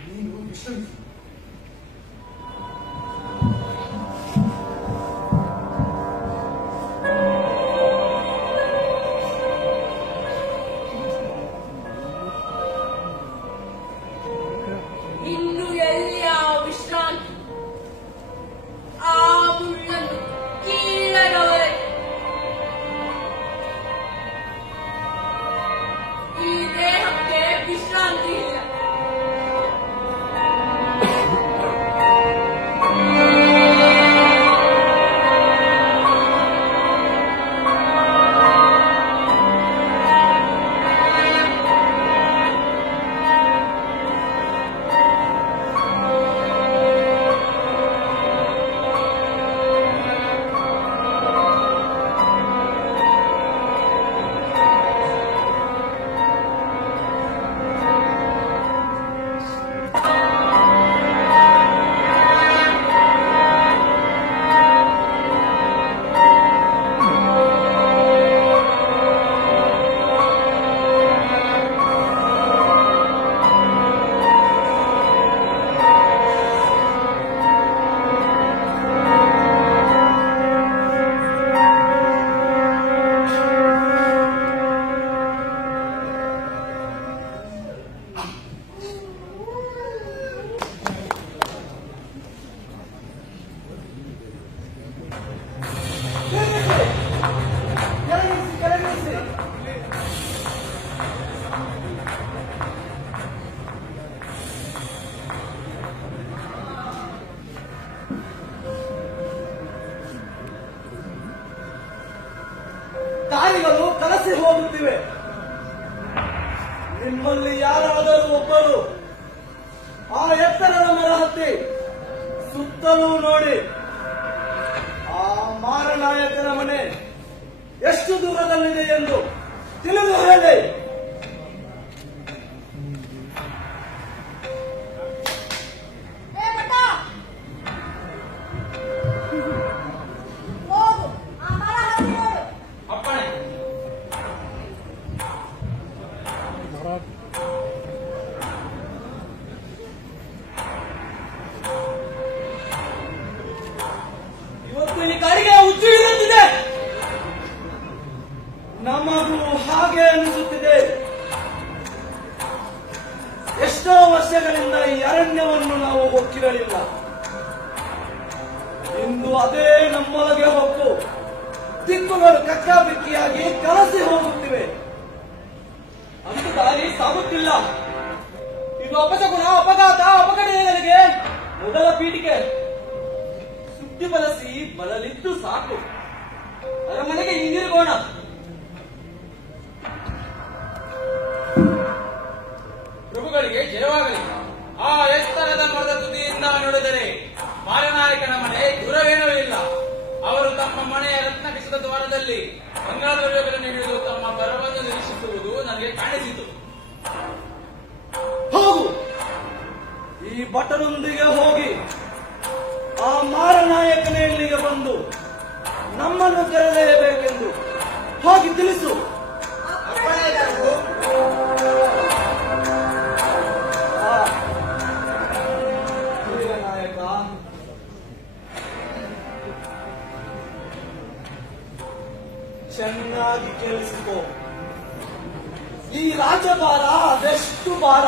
ನೀನು ವಿಶ್ರಮಿಸಿ. ಇನ್ನು ಎಲ್ಲಿ ಆ ವಿಶ್ರಾಂತಿ? ಆ ಮುಳ್ಳನ್ನು ಕೀಳರವರೆಗೆ ಈ ದೇಹಕ್ಕೆ ವಿಶ್ರಾಂತಿ ಇಲ್ಲ. ದಾರಿಗಳು ಕಲಸಿ ಹೋಗುತ್ತಿವೆ. ನಿಮ್ಮಲ್ಲಿ ಯಾರಾದರೂ ಒಬ್ಬರು ಆ ಎತ್ತರದ ಮರ ಹತ್ತಿ ಸುತ್ತಲೂ ನೋಡಿ ಆ ಮಾರನಾಯಕನ ಮನೆ ಎಷ್ಟು ದೂರದಲ್ಲಿದೆ ಎಂದು ತಿಳಿದು ಹೇಳಿ. ಇವತ್ತು ಈ ಕಾಡಿಗೆ ಹುಚ್ಚು ಹಿಡಿಯುತ್ತಿದೆ. ನಮಗೂ ಹಾಗೆ ಅನಿಸುತ್ತಿದೆ. ಎಷ್ಟೋ ವರ್ಷಗಳಿಂದ ಈ ಅರಣ್ಯವನ್ನು ನಾವು ಹೊಕ್ಕಿರಲಿಲ್ಲ. ಇಂದು ಅದೇ ನಮ್ಮೊಳಗೆ ಹೊಕ್ಕು ದಿಕ್ಕುಗಳು ಕಕ್ಕಾಬಿಕ್ಕಿಯಾಗಿ ಕಲಸಿ ಹೋಗುತ್ತಿವೆ. ಅಂದು ದಾರಿ ಸಾಗುತ್ತಿಲ್ಲ. ಇದು ಅಪಶಕುನ, ಅಪಘಾತ, ಅಪಘಟನೆಗಳಿಗೆ ಮೊದಲ ಪೀಠಿಕೆ. ಬುದ್ಧಿ ಬಳಸಿ ಬಲಲಿದ್ದು ಸಾಕು. ಅರಮನೆಗೆ ಹಿಂದಿರುಗೋಣ. ಪ್ರಭುಗಳಿಗೆ ಜಯವಾಗಲಿ. ಆ ಎತ್ತರದ ಮರದ ತುದಿಯಿಂದ ನೋಡಿದರೆ ಮಾರನಾಯಕನ ಮನೆ ದೂರವೇನೂ ಇಲ್ಲ. ಅವರು ತಮ್ಮ ಮನೆಯ ರತ್ನಕಿಸದ ದ್ವಾರದಲ್ಲಿ ಬಂಗಾರಗಳನ್ನು ಹಿಡಿದು ತಮ್ಮ ಬರವನ್ನು ನಿರೀಕ್ಷಿಸುವುದು ನನಗೆ ಕಾಣಿಸಿತು. ಹೋಗು, ಈ ಭಟರೊಂದಿಗೆ ಹೋಗಿ ಆ ಮಾರನಾಯಕನ ಇಲ್ಲಿಗೆ ಬಂದು ನಮ್ಮನ್ನು ಕರೆದೊಯ್ಯಬೇಕೆಂದು ಹೋಗಿ ತಿಳಿಸು. ನಾಯಕ, ಚೆನ್ನಾಗಿ ಕೇಳಿಸಿಕೋ. ಈ ರಾಜಭಾರ ಅದೆಷ್ಟು ಭಾರ.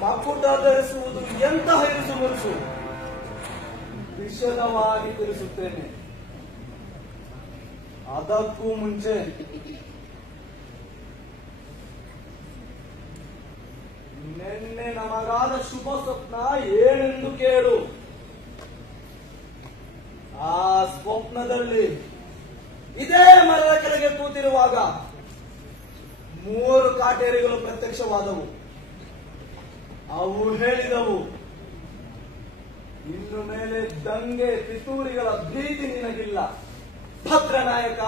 ಮಕುಟ ಧರಿಸುವುದು ಎಂತಹ ಇರಿಸು ಮುರುಸು. ವಿಶದವಾಗಿ ತಿಳಿಸುತ್ತೇನೆ. ಅದಕ್ಕೂ ಮುಂಚೆ ನಿನ್ನೆ ನಮಗಾದ ಶುಭ ಸ್ವಪ್ನ ಏನೆಂದು ಕೇಳು. ಆ ಸ್ವಪ್ನದಲ್ಲಿ ಇದೇ ಮರದ ಕೆಳಗೆ ಕೂತಿರುವಾಗ 3 ಕಾಟೇರಿಗಳು ಪ್ರತ್ಯಕ್ಷವಾದವು. ಅವು ಹೇಳಿದವು, ಇನ್ನು ಮೇಲೆ ದಂಗೆ ಪಿತೂರಿಗಳ ಭೀತಿ ನಿನಗಿಲ್ಲ. ಭದ್ರನಾಯಕ,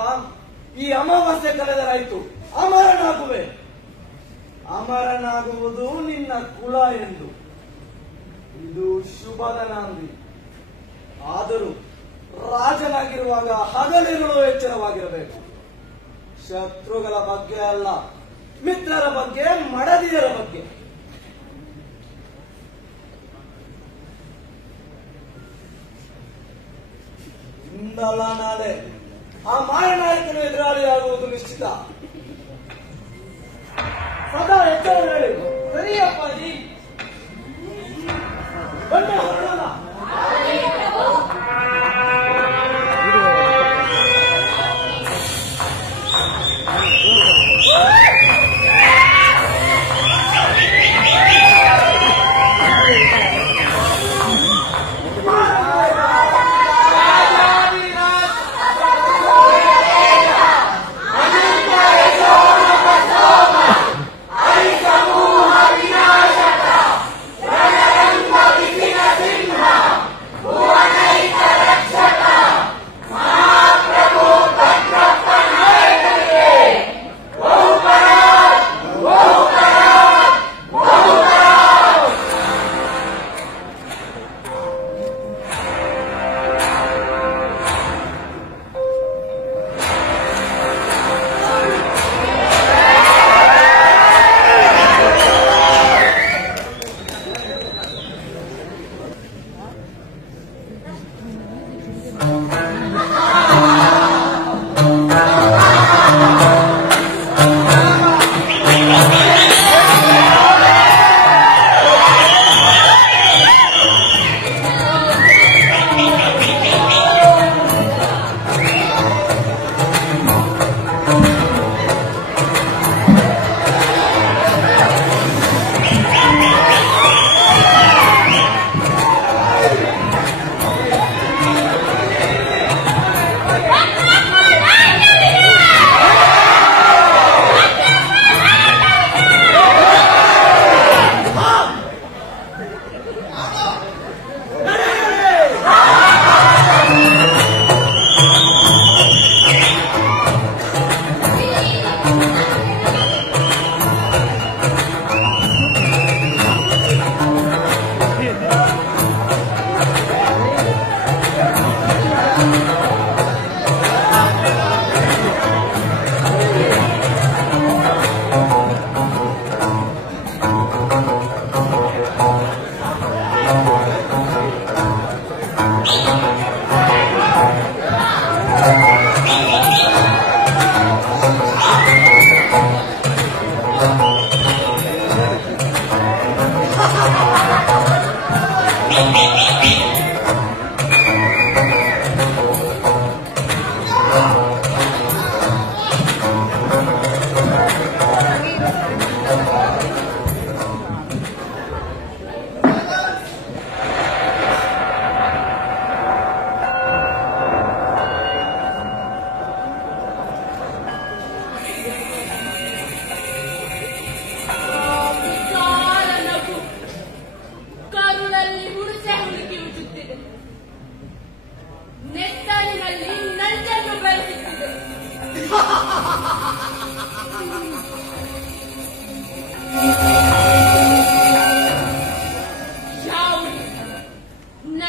ಈ ಅಮಾವಾಸ್ಯೆ ಕಳೆದರಾಯಿತು, ಅಮರನಾಗುವೆ. ಅಮರನಾಗುವುದು ನಿನ್ನ ಕುಲ ಎಂದು. ಇದು ಶುಭದ ನಾಂದಿ. ಆದರೂ ರಾಜನಾಗಿರುವಾಗ ಹಗಲಿರುಳು ಎಚ್ಚರವಾಗಿರಬೇಕು. ಶತ್ರುಗಳ ಬಗ್ಗೆ ಅಲ್ಲ, ಮಿತ್ರರ ಬಗ್ಗೆ, ಮಡದಿಯರ ಬಗ್ಗೆ. ಇಂದಲ್ಲ ನಾಳೆ ಆ ಮಾರನಾಯಕನು ಎದುರಾಳಿಯಾಗುವುದು ನಿಶ್ಚಿತ. ಸದಾ ಎಚ್ಚರ ಹೇಳಿ. ಸರಿಯಪ್ಪಾಜಿ, ಬನ್ನಿ ಹೊರಡೋಣ.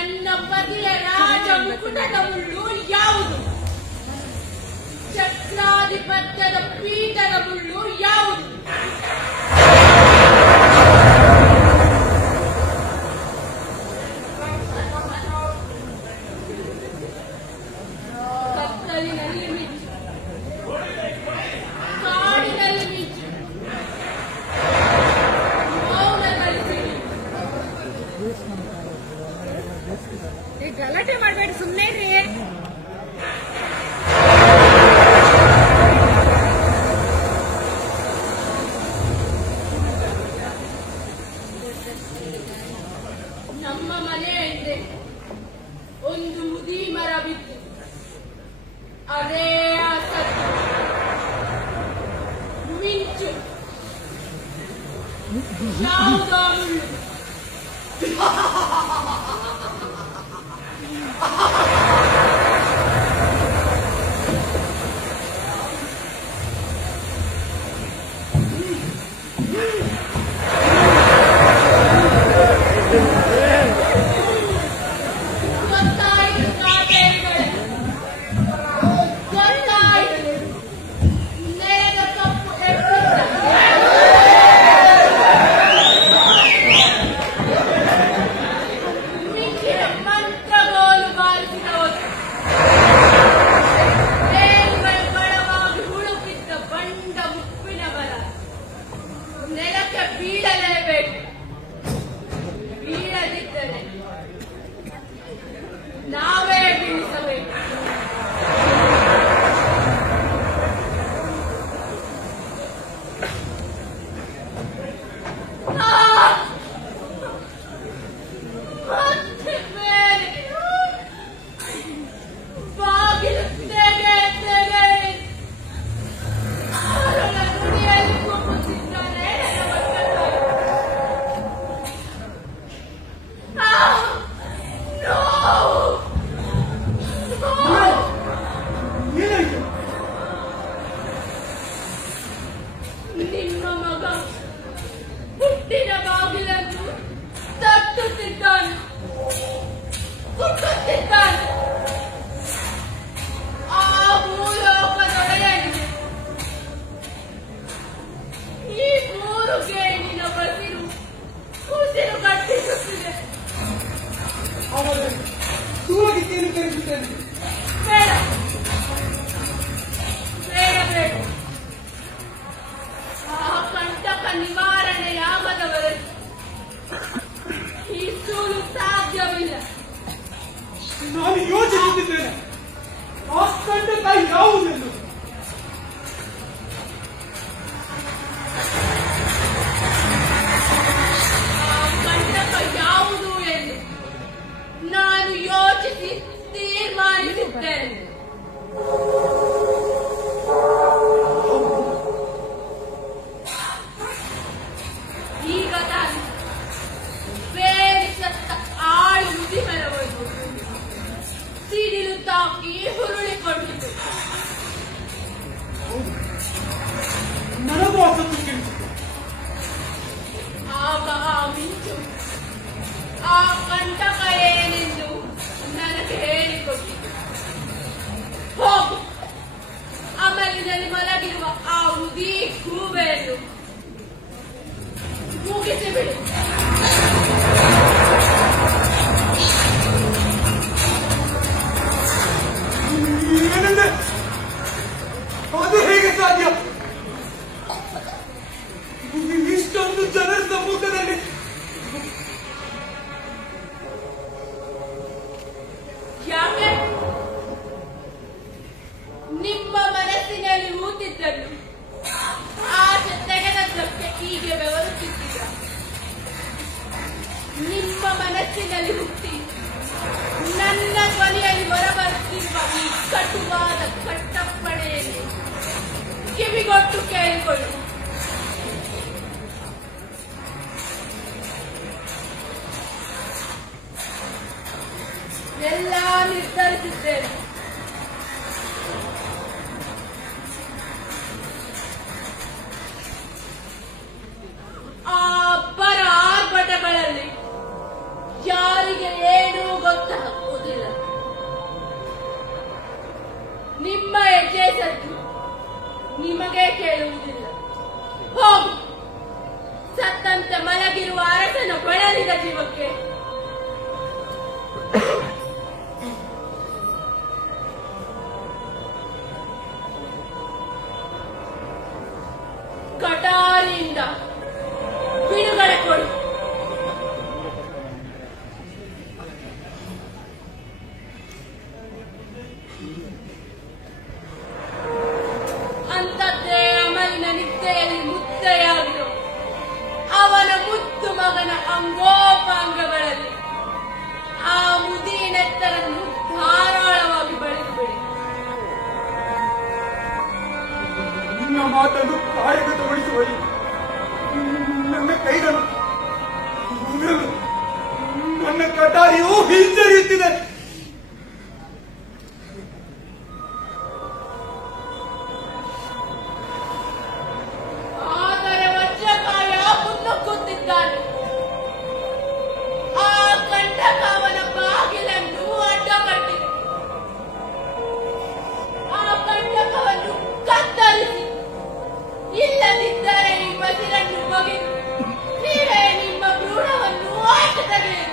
ನನ್ನ ಪತಿಯ ರಾಜ ಮುಕುಟದ ಮುಳ್ಳು ಯಾವುದು? ಚಕ್ರಾಧಿಪತ್ಯದ ಪೀಠದ ಮುಳ್ಳು ಯಾವುದು? ಕತ್ತಲಿನಲ್ಲಿ ಮಿಂಚು, ಕಾಡಿನಲ್ಲಿ ಮಿಂಚು, ಮೌನದಲ್ಲಿ ಸಿಡಿ. ಗಲಾಟೆ ಮಾಡಬೇಡಿ, ಸುಮ್ಮನೆ ಇರಿ. ನಮ್ಮ ಮನೆ ಹಿಂದೆ ಒಂದು ಮುದಿ ಮರ ಬಿತ್ತು. ಅದೇ ಆ ಸದ್ದು, ಮಿಂಚು, ಯಾವುದೋ ಮುಳ್ಳು. ಗೊತ್ತಾಯ್ತು ಕಾವೇರಿಗಳೇ, ಗೊತ್ತಾಯ್ತು. ನೆಲದ ಕಪ್ಪು ಮಿಂಚಿನ ಮಂತ್ರಗೋಲು ಬಾರಿಸಿದವರು, ಬೇರುಗಳ ಬಳವಾಗಿ ಹುಳುಕಿದ್ದ ಬಂಡ ಮುಪ್ಪಿನ ಮರ ನೆಲಕ್ಕೆ ಬೀಳಲೇಬೇಕು. ಬೀಳದಿದ್ದರೆ ನಾವೇ ಬೀಳಿಸಬೇಕು. ಮತ್ತೆ ಮೇಲೆ ಬಾಗಿಲು ತೆಗೆ ತೆಗೆ. ಅರಳ ನುಡಿಯಲ್ಲಿ ಕೂಗುತ್ತಿದ್ದಾನೆ ನನ್ನ ಮಕ್ಕಳು. ಏನಾಯ್ತು? ನಿಮ್ಮ ಮಗ ಹುಟ್ಟಿನ ಬಾಗಿಲನ್ನು ತಟ್ಟುತ್ತಿದ್ದಾನೆ, ಕುಟ್ಟುತ್ತಿದ್ದಾನೆ. ಆ ಭೂಲೋಕದೊಡೆಯನಿಗೆ ಈ ಮೂರು ಗೇಣಿನ ಬಸಿರು ಉಸಿರು ಕಟ್ಟಿಸುತ್ತಿದೆ. ಅವರ ಸೂಲಗಿತ್ತಿಯನ್ನು ಕರೆಸುತ್ತೇನೆ. ಬೇಡ ಬೇಡ ಬೇಡ. ಆ ಕಂಟಕ ನಿವಾರಣೆಯಾಗದವರೆಗೆ ಈ ಸೂಲು ಸಾಧ್ಯವಿಲ್ಲ. ನಾನು ಯೋಚಿಸುತ್ತಿದ್ದೇನೆ, ಆ ಕಂಟಕ ಯಾವುದೆಂದು. ಆ ಕಂಟಕ ಯಾವುದು ಎಂದು ನಾನು ಯೋಚಿಸಿ ತೀರ್ಮಾನಿಸಿದ್ದೇನೆ. ಈಗ ತಾನು ಬೇರಿಸತ್ತ ಆಳು ಮುದಿಮರವನ್ನು ಸಿಡಿಲು ತಾಕಿ ಹುರುಳಿಕೊಂಡಿತು. ನನಗೂ ಆಸಕ್ತಿ ಕೇಳಿಸಿತು. ಆಗ ಆ ಮಿಂಚು ಆ ಕಂಟಕ ಏನೆಂದು ನನಗೆ ಹೇಳಿಕೊಟ್ಟಿತು. ಹೋಗು, ಅಮಲಿನಲ್ಲಿ ಮಲಗಿರುವ ಆ ಮುದಿ ಗೂಬೆಯನ್ನು ಮುಗಿಸಿಬಿಡು. ಏನಂದ್ರೆ ಅದು ಹೇಗೆ ಸಾಧ್ಯ? ಇಷ್ಟೊಂದು ಜನರ ಸಮ್ಮುಖದಲ್ಲಿ ಯಾಕೆ ನಿಮ್ಮ ಮನಸ್ಸಿನಲ್ಲಿ ಊತಿದ್ದನ್ನು ಆಚೆ ತೆಗೆದದ್ದಕ್ಕೆ ಹೀಗೆ ಬೆವರುತ್ತಿದ್ದೀರ? ನಿಮ್ಮ ಮನಸ್ಸಿನಲ್ಲಿ ಹುಟ್ಟಿ ನನ್ನ ಧ್ವನಿಯಲ್ಲಿ ಹೊರಬರುತ್ತಿರುವ ಈ ಕಟುವಾದ ಕಟ್ಟಪ್ಪಣೆಯನ್ನು ಕಿವಿಗೊಟ್ಟು ಕೇಳಿಕೊಳ್ಳಿ. ಎಲ್ಲ ನಿರ್ಧರಿಸಿದ್ದೇನೆ. ಆ ಅಬ್ಬರ ಆರ್ಭಟಗಳಲ್ಲಿ ಯಾರಿಗೆ ಏನೂ ಗೊತ್ತಿಲ್ಲ. ನಿಮಗೆ ಕೇಳುವುದಿಲ್ಲ. ಹೋಗು, ಸತ್ತಂತೆ ಮಲಗಿರುವ ಅರಸನ ಬಳಲಿದ ಜೀವಕ್ಕೆ ಕಟಾರಿಯಿಂದ ಬಿಡುಗಡೆ ಕೊಡು. ಅಂತದ್ದೇ ಅಮಲಿನ ನಿದ್ದೆಯಲ್ಲಿ ಮುದ್ದೆಯಾಗಿರೋ ಅವನ ಮುದ್ದು ಮಗನ ಅಂಗೋಪಾಂಗಗಳಲ್ಲಿ ಆ ಮುದಿನೆತ್ತರನ್ನು ಧಾರಾಳವಾಗಿ ಬೆಳೆದು ಬಿಡಿ. ನಿನ್ನ ಮಾತನ್ನು ಕಾರ್ಯಗತಗೊಳಿಸುವಲ್ಲಿ ನನ್ನ ಕೈಗಳು ಉಗುರಲು ನನ್ನ ಕಟಾರಿಯು ಹಿಂಜರಿಯುತ್ತಿದೆ. ಆದರೆ ವಜ್ರಕಾಯ ಮುನ್ನುಗ್ಗುತ್ತಿದ್ದಾನೆ. ಆ ಕಂಠಕವನ ಬಾಗಿಲನ್ನು ಅಡ್ಡಗಟ್ಟಿದೆ. ಆ ಕಂಠಕವನ್ನು ಕತ್ತರಿಸಿ, ಇಲ್ಲದಿದ್ದರೆ ಈ ಬದಿರನ್ನು ಬಗೆದು ನೀವೇ ನಿಮ್ಮ ಭ್ರೂಣವನ್ನು ಆಟ ತೆಗೆಯಿರಿ.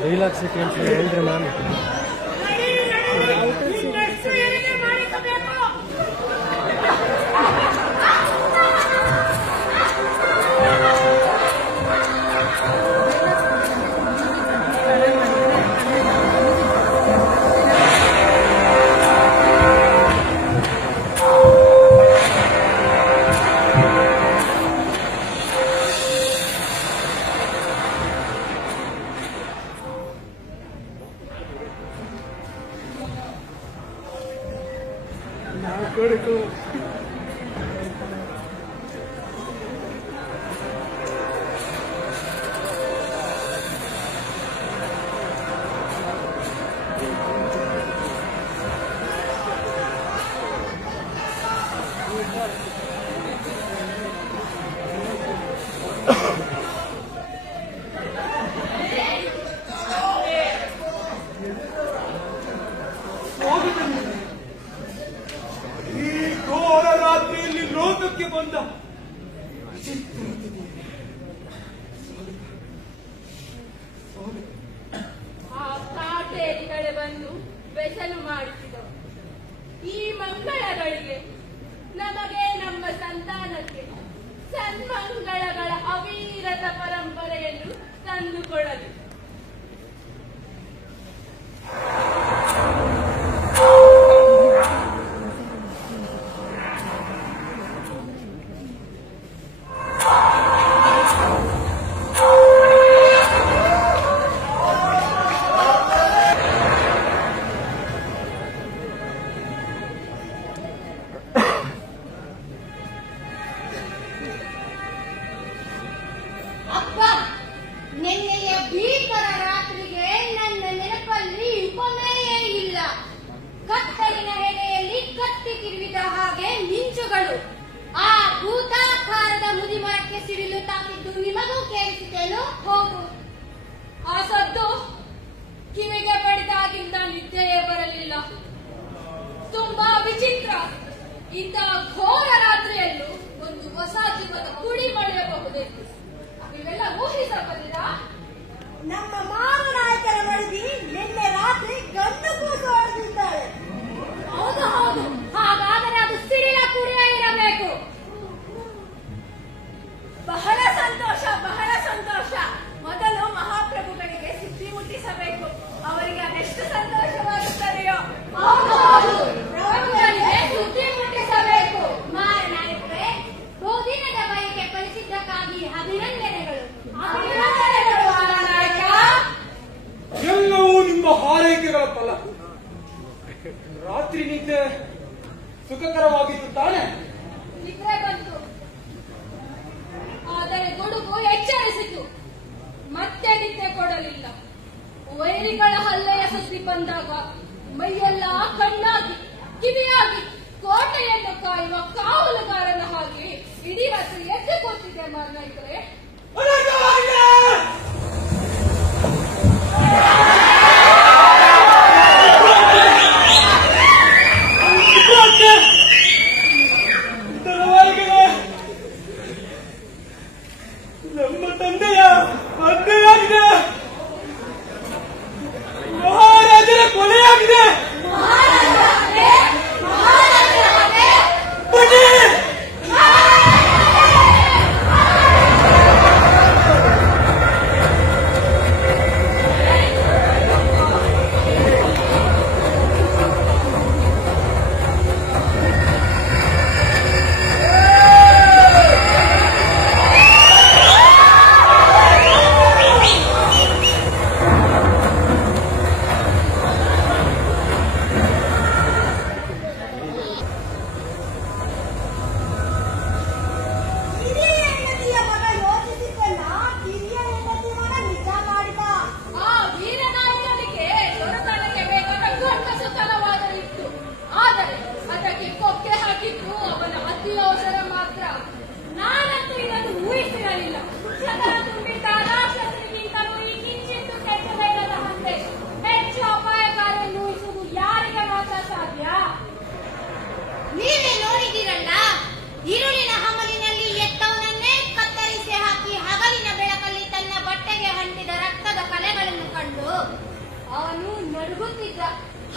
ಡೈಲಾಗ್ ಸೀಕ್ವೆನ್ಸ್ ಹೇಳಿದ್ರೆ ನಾನು ಈ ಘೋರ ರಾತ್ರಿಯಲ್ಲಿ ಲೋಕಕ್ಕೆ ಬಂದ ಆ ಕಾಟೇರಿಗಳೇ ಬಂದು ಬೆಸಲು ಮಾಡಿಸಿದವು. ಈ ಮಂಗಳಗಳಿಗೆ ನಮಗೆ ನಮ್ಮ ಸಂತಾನಕ್ಕೆ ಸನ್ಮಂಗಳಗಳ ಅವಿರತ ಪರಂಪರೆಯನ್ನು ತಂದುಕೊಳ್ಳಲಿ. ನಿನ್ನೆಯ ಭೀಕರ ರಾತ್ರಿಗೆ ನನ್ನ ನೆನಪಲ್ಲಿ ಉಪಮೆಯೇ ಇಲ್ಲ. ಕತ್ತಲಿನ ಎಡೆಯಲ್ಲಿ ಕತ್ತಿ ತಿರುವಿದ ಹಾಗೆ ಮಿಂಚುಗಳು ಆ ಭೂತಾಕಾರದ ಮುದಿಮರಕ್ಕೆ ಸಿಡಿಲು ತಾಕಿದ್ದು ನಿಮಗೂ ಕೇಳಿಸಿದ್ದೇನು? ಹೋಗು. ಆ ಸದ್ದು ಕಿವಿಗೆ ಬಡಿದಾಗಿಂದ ನಿದ್ದೆಯೇ ಬರಲಿಲ್ಲ. ತುಂಬಾ ವಿಚಿತ್ರ. ಇಂತಹ ಘೋರ ರಾತ್ರಿಯಲ್ಲೂ ಒಂದು ಹೊಸ ಜೀವನ ಕುಡಿ ಮಳೆಯಬಹುದೆಂದು ಇವೆಲ್ಲ ಊಹಿಸಬಲ್ಲಿರಾ? ನಮ್ಮ ಮಾರುನಾಯಕರ ಮಡದಿ ನಿನ್ನೆ ರಾತ್ರಿ ಗಂಡು ಕೂಸು ಹೊಡೆದಿದ್ದಾಳೆ. ಹೌದು ಹೌದು, ಹಾಗಾದರೆ ಅದು ಸಿಡಿಲ ಕುಡಿಯೇ ಇರಬೇಕು. ಬಹಳ ಸಂತೋಷ, ಬಹಳ ಸಂತೋಷ. ಮೊದಲು ಮಹಾಪ್ರಭುಗಳಿಗೆ ಸುದ್ದಿ ಮುಟ್ಟಿಸಬೇಕು. ಅವರಿಗೆ ಅದೆಷ್ಟು ಸಂತೋಷವಾಗುತ್ತದೆಯೋ. ಪ್ರಭುಗಳಿಗೆ ಸುದ್ದಿ ಮುಟ್ಟಿಸಬೇಕು. ಮಾರುನಾಯಕರೇ, ಬಹುದಿನದ ಬಯಕೆ ಫಲಿಸಿದ್ದಕ್ಕಾಗಿ ಅಭಿನಂದನೆಗಳು. ಅಭಿನಂದನೆಗಳು ಮಾರುನಾಯಕ. ಎಲ್ಲವೂ ನಿಮ್ಮ ಹಾರೈಕೆಗಳ ಫಲ. ರಾತ್ರಿ ನಿದ್ದೆ ಸುಖಕರವಾಗಿತ್ತು ತಾನೆ? ನಿದ್ರೆ ಬಂತು, ಆದರೆ ಗುಡುಗು ಎಚ್ಚರಿಸಿತು. ಮತ್ತೆ ನಿದ್ದೆ ಕೊಡಲಿಲ್ಲ. ವೈರಿಗಳ ಹಲ್ಲೆಯ ಸುದ್ದಿ ಬಂದಾಗ ಮೈಯೆಲ್ಲ ಕಣ್ಣಾಗಿ ಕಿವಿಯಾಗಿ ಕೋಟೆಯನ್ನು ಕಾಯುವ ಕಾವಲುಗಾರನ ಹಾಗೆ ಇಡೀ ರಾತ್ರಿ ಎದ್ದು ಕೂತಿದೆ ಮಾರುನಾಯಕರೇ. ನಮ್ಮ ತಂದೆಯ ಹತ್ಯೆಯಾಗಿದೆ. ಮಹಾರಾಜರ ಕೊಲೆಯಾಗಿದೆ. ಬನ್ನಿ.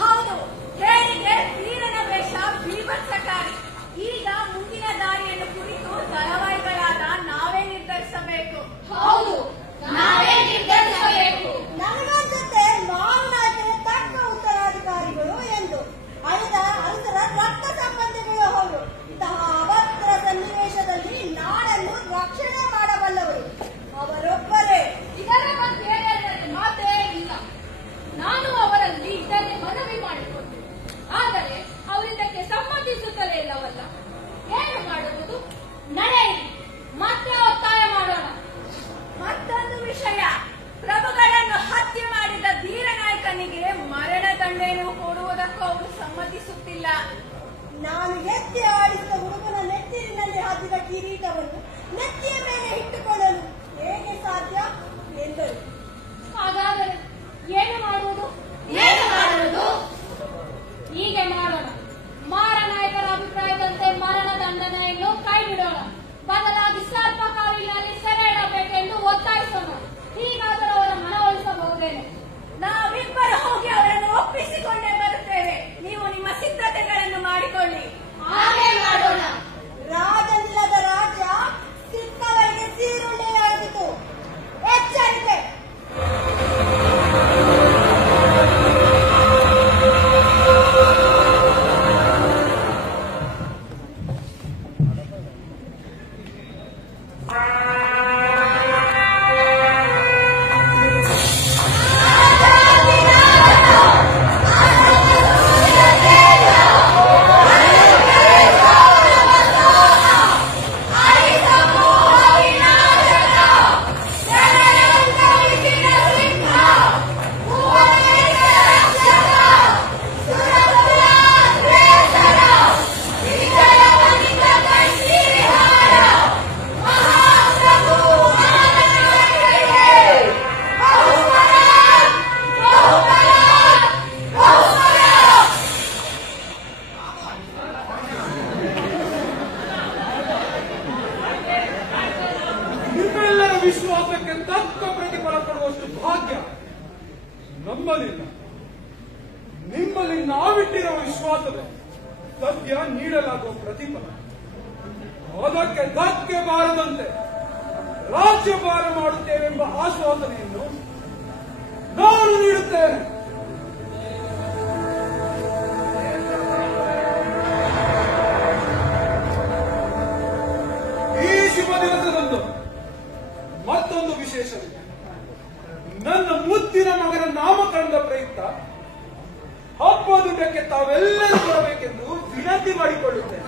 ಹೌದು, ಹೇಳಿಗೆ ವೀರನ ವೇಷ ಭೀಭತ್ಸಕಾರಿ. ಈಗ ಮುಂದಿನ ದಾರಿಯನ್ನು ಕುರಿತು ದಳವಾಯಿಗಳಾದ ನಾವೇ ನಿರ್ಧರಿಸಬೇಕು. ಹೌದು, ನಾವೇ ನಿರ್ಧರಿಸಬೇಕು. ನನಗನ್ಸುತ್ತೆ ಮಾರುನಾಯಕರೇ ತಕ್ಕ ಉತ್ತರಾಧಿಕಾರಿಗಳು ಎಂದು. ಅರಸರ ರಕ್ತ ಸಂಬಂಧಿಗಳು ಹೌದು. ಇಂತಹ ಅಭದ್ರ ಸನ್ನಿವೇಶದಲ್ಲಿ ನಾಡನ್ನು ರಕ್ಷಣೆ ಮಾಡಬಲ್ಲವರು ಅವರೊಬ್ಬರೇ. ಇದರ ಬಗ್ಗೆ ಮಾತೇ ಇಲ್ಲ. ನಾನು ಅವರಲ್ಲಿ ಇದನ್ನೇ ಮನವಿ ಮಾಡಿಕೊಂಡೆ, ಆದರೆ ಅವರಿದ್ದಕ್ಕೆ ಸಮ್ಮತಿಸುತ್ತಲೇ ಯೋಚಿಸುತ್ತಿಲ್ಲ. ನಾನು ಎತ್ತಿ ಆಡಿಸಿದ ಹುಡುಗನ ನೆತ್ತಿರಿನಲ್ಲಿ ಹಾಕಿದ ಕಿರೀಟವನ್ನು ನೆತ್ತಿಯ ಮೇಲೆ ಇಟ್ಟುಕೊಳ್ಳಲು ಹೇಗೆ ಸಾಧ್ಯ ಎಂದರು. ಹಾಗಾದರೆ ಏನು ಮಾಡುವುದು? ಹೀಗೆ ಮಾಡೋಣ. ಮಾರನಾಯಕರ ಅಭಿಪ್ರಾಯದಂತೆ ಮರಣ ದಂಡನೆಯನ್ನು ಕೈ ಬಿಡೋಣ. ಬದಲಾಗಿ ಸ್ವಲ್ಪ ಕಾಲಿನಲ್ಲಿ ಸೆರೆ ಇಡಬೇಕೆಂದು ಒತ್ತಾಯಿಸೋಣ. ಹೀಗಾದರೂ ಅವರ ಮನವೊಲಿಸಬಹುದೇನು? ನಾವಿಬ್ಬರು ಹೋಗಿ ಅವರನ್ನು ಒಪ್ಪಿಸಿಕೊಂಡೇ ಬರುತ್ತೇವೆ. ನೀವು ನಿಮ್ಮ ಸಿದ್ಧತೆಗಳನ್ನು ಮಾಡಿಕೊಳ್ಳಿ. ಹಾಗೆ ಮಾಡೋಣ. ರಾಜನಿಲ್ಲದ ರಾಜ್ಯ ಸಿಕ್ಕವರಿಗೆ ಸೀರುಳ್ಳಿಯಾಗಿತ್ತು. ಎಚ್ಚರಿಕೆ. ವಿಶ್ವಾಸಕ್ಕೆ ತಕ್ಕ ಪ್ರತಿಫಲ ಕೊಡುವಷ್ಟು ಭಾಗ್ಯ ನಮ್ಮಲ್ಲಿಲ್ಲ. ನಿಮ್ಮಲ್ಲಿ ನಾವಿಟ್ಟಿರುವ ವಿಶ್ವಾಸವೇ ಸದ್ಯ ನೀಡಲಾಗುವ ಪ್ರತಿಫಲ. ಅದಕ್ಕೆ ಧಕ್ಕೆ ಬಾರದಂತೆ ರಾಜ್ಯಭಾರ ಮಾಡುತ್ತೇವೆಂಬ ಆಶ್ವಾಸನೆಯನ್ನು ನಾನು ನೀಡುತ್ತೇನೆ. ಈ ಶುಭ ದಿವಸದಂದು ಮತ್ತೊಂದು ವಿಶೇಷವಿದೆ. ನನ್ನ ಮುದ್ದಿನ ಮಗನ ನಾಮಕರಣದ ಪ್ರಯುಕ್ತ ಹಬ್ಬದುಡ್ಡಕ್ಕೆ ತಾವೆಲ್ಲರೂ ಬರಬೇಕೆಂದು ವಿನಂತಿ ಮಾಡಿಕೊಳ್ಳುತ್ತೇನೆ.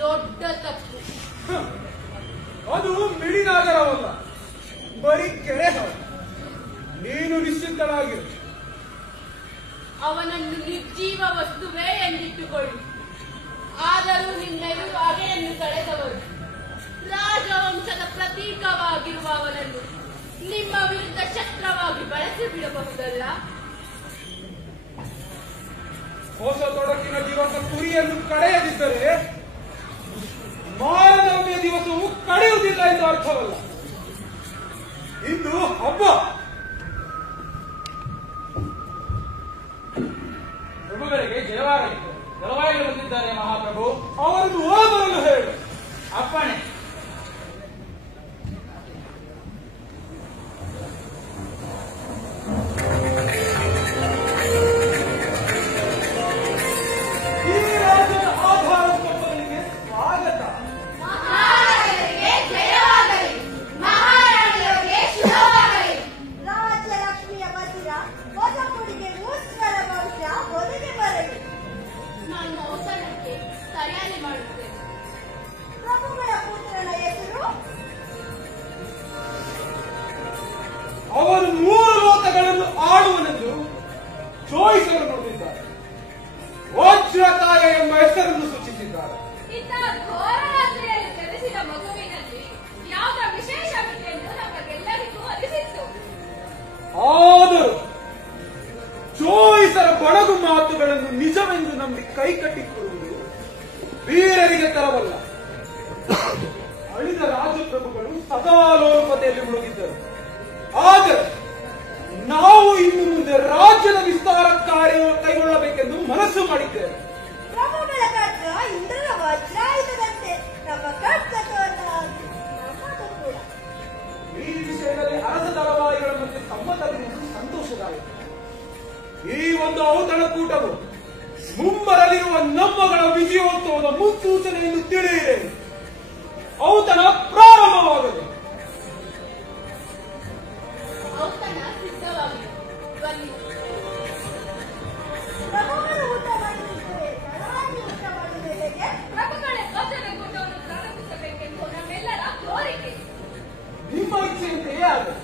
ದೊಡ್ಡ ತಪ್ಪು. ಅದು ಮಿಡಿನಾಗರವಲ್ಲ, ಬರೀ ಕೆರೆ ಹಾವು. ನೀನು ನಿಶ್ಚಿಂತನಾಗಿರು. ಅವನನ್ನು ನಿರ್ಜೀವ ವಸ್ತುವೇ ಎಂದಿಟ್ಟುಕೊಳ್ಳಿ. ಆದರೂ ನಿಮ್ಮೆಲ್ಲರೂ ಅಗೆಯನ್ನು ಕಳೆದವರು. ರಾಜವಂಶದ ಪ್ರತೀಕವಾಗಿರುವ ಅವನನ್ನು ನಿಮ್ಮ ವಿರುದ್ಧ ಶಸ್ತ್ರವಾಗಿ ಬಳಸಿ ಬಿಡಬಹುದಲ್ಲ. ಹೊಸ ತೊಡಕಿನ ದಿವಸ ಕುರಿಯನ್ನು ಕಡೆಯದಿದ್ದರೆ ಮಾರನವಮಿಯ ದಿವಸವು ಕಳೆಯುವುದಿಲ್ಲ ಎಂದು ಅರ್ಥವಲ್ಲ. ಇಂದು ಹಬ್ಬ. ಪ್ರಭುಗಳಿಗೆ ಜಯವಾಗಲಿ. ದಳವಾಯಿಗಳು ಬಂದಿದ್ದಾರೆ ಮಹಾಪ್ರಭು. ಅವರನ್ನು ಓದಲು ಹೇಳು. ಅಪ್ಪಣೆ. ಈ ರಾಜ್ಯದ ಆಧಾರ ಸ್ತಂಭಗಳಿಗೆ ಸ್ವಾಗತ. ಮಹಾರಾಜರಿಗೆ ಜಯವಾಗಲಿ. ಮಹಾರಾಣಿಯವರಿಗೆ ಶುಭವಾಗಲಿ. ರಾಜ್ಯಲಕ್ಷ್ಮಿಯ ಮಸಿರ ಹೊಸ ಕುಡಿಗೆ ಉಜ್ವಲ ಭವಿಷ್ಯ ಒದಗಿ ಬರಲಿ. ನನ್ನ ಔತಣಕ್ಕೆ ತಯಾರಿ ಮಾಡುತ್ತೇನೆ. ಪ್ರಭುಗಳ ಪುತ್ರನ ಹೆಸರು? ಅವರು 3 ಲೋಕಗಳನ್ನು ಆಳುವನೆಂದು ಜೋಯಿಸಲು ನುಡಿದಿದ್ದಾರೆ. ವಜ್ರಕಾಯ ಎಂಬ ಹೆಸರನ್ನು ಸೂಚಿಸಿದ್ದಾರೆ. ಇಂಥ ಘೋರರಾತ್ರಿಯಲ್ಲಿ ಜನಿಸಿದ ಮಗುವಿನಲ್ಲಿ ಯಾವ ವಿಶೇಷವಿದೆ ಎಂದು ನಮಗೆಲ್ಲರಿಗೂ ಅನಿಸಿತ್ತು. ಆದರೂ ಜೋಯಿಸರ ಬಡಗು ಮಾತುಗಳನ್ನು ನಿಜವೆಂದು ನಂಬಿ ಕೈಕಟ್ಟಿಕೊಡುವುದು ವೀರರಿಗೆ ತರವಲ್ಲ. ಅಳಿದ ರಾಜಪ್ರಭುಗಳು ಸದಾ ಲೋಲುಪತೆಯಲ್ಲಿ ಮುಳುಗಿದ್ದರು. ಆದರೆ ನಾವು ಇನ್ನು ಮುಂದೆ ರಾಜ್ಯದ ವಿಸ್ತಾರ ಕಾರ್ಯ ಕೈಗೊಳ್ಳಬೇಕೆಂದು ಮನಸ್ಸು ಮಾಡಿದ್ದೇವೆ. ಪ್ರಭುಗಳ ಖಡ್ಗ ಇಂದ್ರನ ವಜ್ರಾಯುಧದಂತೆ ನಮ್ಮ ಖಡ್ಗವನ್ನು ಸೂಚನೆಯನ್ನು ತಿಳಿಯಿರಿ. ಔತಣ ಪ್ರಾರಂಭವಾಗಲಿ. ಔತಣ ಸಿದ್ಧವಾಗಿದೆ. ಬನ್ನಿ. ಪ್ರಭುಗಳು ಊಟ ಮಾಡುತ್ತಿದ್ದರೆ ತಡವಾಗಿ ಊಟ ಮಾಡುವುದು ಹೇಗೆ? ಪ್ರಭುಗಳೇ ವಚನ ಕೂಟವನ್ನು ಪ್ರಾರಂಭಿಸಬೇಕೆಂದು ನಮ್ಮೆಲ್ಲರ ಕೋರಿಕೆ. ನಿಮ್ಮ ಇಚ್ಛೆಯಂತೆಯೇ ಆಗಲಿ.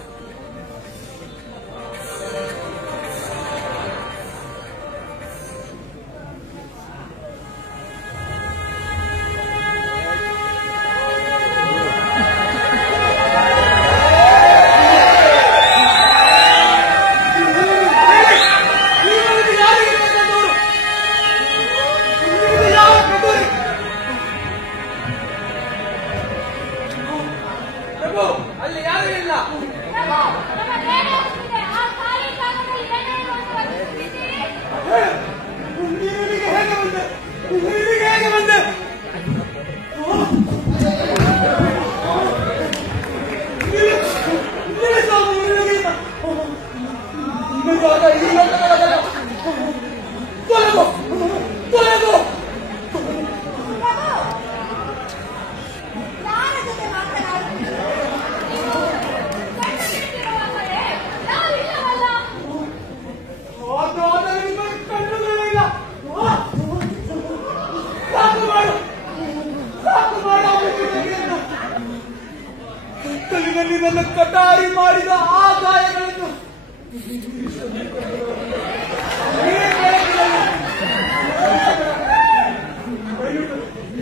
ಅಲ್ಲಿ ಯಾರೂ ಇಲ್ಲ. ಪ್ರಭು, ನಮ್ಮ ಬೇರೆ ಹೋಗ್ತಿದೆ. ಆ ಖಾಲಿ ಜಾಗದಲ್ಲಿ ಏನೇನು ಅಂತ ವರ್ತಿಸುತ್ತಿದ್ದೀರಿ? ಇಲ್ಲಿಗೆ ಹೇಗೆ ಬಂದೆ? ಇಲ್ಲಿಗೆ ಹೇಗೆ ಬಂದೆ? ತೊಲಗು. ಪ್ರಭು, ಯಾರ ಜೊತೆ ಮಾತನಾಡುತ್ತಿದ್ದೀರಿ? ಕಣ್ಣು ಬಿಟ್ಟಿರುವಾಗಲೇ ನಾವಿಲ್ಲವಲ್ಲ. ಆದರೆ ನಿಮಗೆ ಕಣ್ಣುಗಳಿಲ್ಲ. ಸಾಕು ಮಾಡು. ಕತ್ತಲಿನಲ್ಲಿ ನನ್ನ ಕಟಾರಿ ಮಾಡಿದ ಆ ಗಾಯಗಳನ್ನು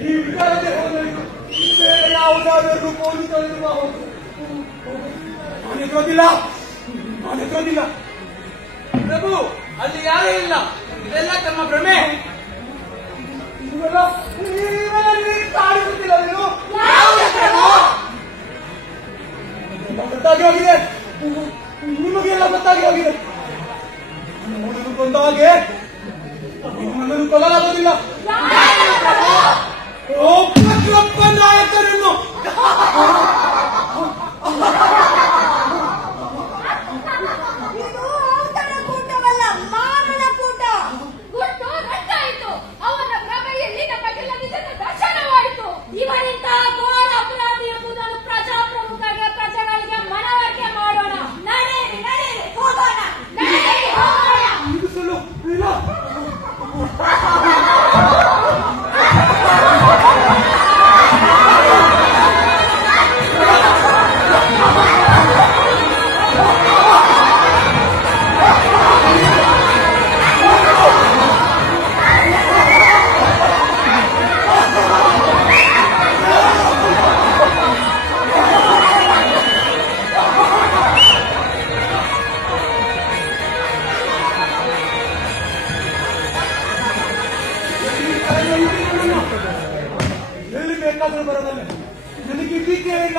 ಈ ವಿಚಾರಕ್ಕೆ ಹೋದರಿಗೂ ಬೇರೆ ಯಾವುದಾದರೂ ಪೊಲೀಸರು ನಾನಿರೋದಿಲ್ಲ. ಪ್ರಭು, ಅಲ್ಲಿ ಯಾರೂ ಇಲ್ಲ. ಇದೆಲ್ಲ ತಮ್ಮ ಭ್ರಮೆ. ಇವೆಲ್ಲ ಕಾಣಿಸುತ್ತಿಲ್ಲ. ಗೊತ್ತಾಗಿ ಹೋಗಿದೆ. ನಿಮಗೆಲ್ಲ ಗೊತ್ತಾಗಿ ಹೋಗಿದೆ. ನೋಡಲು ಬಂದ ಹಾಗೆ ನನ್ನನ್ನು ಕೊಲ್ಲಲಾಗುವುದಿಲ್ಲ. ಒಬ್ಬ ನಾಯಕರನ್ನು ಇದು ಔತಣ ಕೂಟವಲ್ಲ, ಮಾರಣ ಕೂಟ. ಗುಟ್ಟು ರಟ್ಟಾಯಿತು. ಅವನ ಭ್ರಮೆಯಲ್ಲಿ ನಮಗೆಲ್ಲ ನಿಜದ ದರ್ಶನವಾಯಿತು. ಇವರಿಂದ ಘೋರ ಅಪರಾಧಿ ಎಂಬುದನ್ನು ಪ್ರಜಾಪ್ರಭುತ್ವಕ್ಕೆ ಪ್ರಜೆಗಳಿಗೆ ಮನವರಿಕೆ ಮಾಡೋಣ. ನಡೆಯಿರಿ, ನಡೆಯಿರಿ, ಹೋಗೋಣ. ನಡೆಯಿರಿ, ಹೋಗೋಣ. ಇದು ಸುಳ್ಳು. ಇಲ್ಲ. ಎಲ್ಲಿ ಬೇಕಾದರೂ ಬರಬಲ್ಲೆ. ನನಗೆ ಭೀತಿಯೇ ಇಲ್ಲ.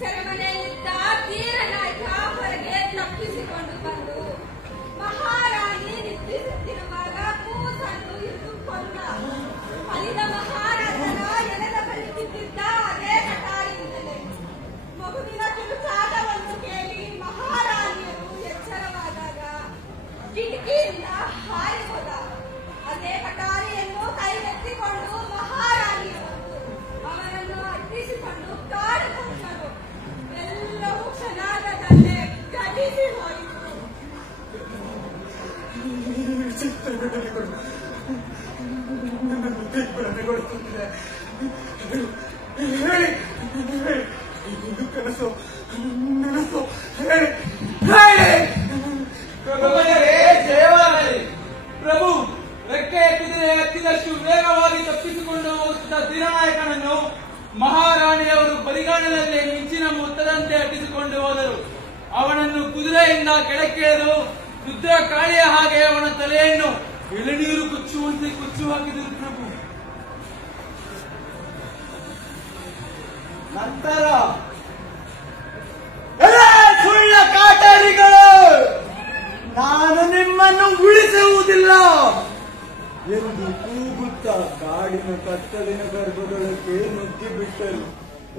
ಸೆರೆಮನೆಯಲ್ಲಿದ್ದ ಧೀರ ನಾಯಕ ಹೊರಗೆ ತಪ್ಪಿಸಿಕೊಂಡು ಬಂದು ಮಹಾರಾಣಿ ನಿದ್ರಿಸುತ್ತಿರುವಾಗ ಕೂಸನ್ನು ಇಟ್ಟುಕೊಂಡ. ಅಲ್ಲಿನ ಮಹಾರಾಜನ ಎಳೆದ ಬಳಿ ಬಿದ್ದಿದ್ದ ಅದೇ ಕಟಾರಿಯಿಂದಲೇ ಮಗುವಿನ ಕಿರುಚಾಟವನ್ನು ಕೇಳಿ ಮಹಾರಾಣಿಯರು ಎಚ್ಚರವಾದಾಗ ಕಿಟಕಿಯಿಂದ ಹಾರಿ ಹೋದ. ಅದೇ ಕಟಾರಿಯನ್ನು ಕೈಗೆತ್ತಿಕೊಂಡು ಮಹಾರಾಣಿಯವರು ಅವನನ್ನು ಅಟ್ಟಿಸಿಕೊಂಡು ಕಾಡುಕೊಂಡರು. ಎಲ್ಲವೂ ಕ್ಷಣಾರ್ಧದಲ್ಲೇ ಗಡಿಸಿ ಹೋಯಿತು. ಹೇಳಿ, ಇದು ಕನಸು, ನನಸು, ಹೇಳಿ. ಪ್ರಭುಗಳೇ, ಜಯವಾಗಲಿ. ಪ್ರಭು, ರೆಕ್ಕೆ ಎತ್ತಿದಷ್ಟು ವೇಗವಾಗಿ ತಪ್ಪಿಸಿಕೊಂಡು ಹೋಗುತ್ತಿದ್ದ ಧೀರನಾಯಕನನ್ನು ಮಹಾರಾಣಿಯವರು ಬರಿಗಾಲಿನಲ್ಲಿ ಮಿಂಚಿನ ಮೊತ್ತದಂತೆ ಅಟ್ಟಿಸಿಕೊಂಡು ಹೋದರು. ಅವನನ್ನು ಕುದುರೆಯಿಂದ ಕೆಳಕ್ಕಿಳಿದು ರುದ್ರ ಕಾಳಿಯ ಹಾಗೆ ಅವನ ತಲೆಯನ್ನು ಎಳೆನೀರು ಕುಚ್ಚುವಂತೆ ಕುಚ್ಚು ಹಾಕಿದರು. ಪ್ರಭು, ನಂತರ ನಿನ್ನನ್ನು ಉಳಿಸುವುದಿಲ್ಲ ಎಂದು ಕೂಗುತ್ತಾ ಕಾಡಿನ ಕತ್ತಲಿನ ಗರ್ಭದೊಳಕ್ಕೆ ನುಗ್ಗಿಬಿಟ್ಟರು.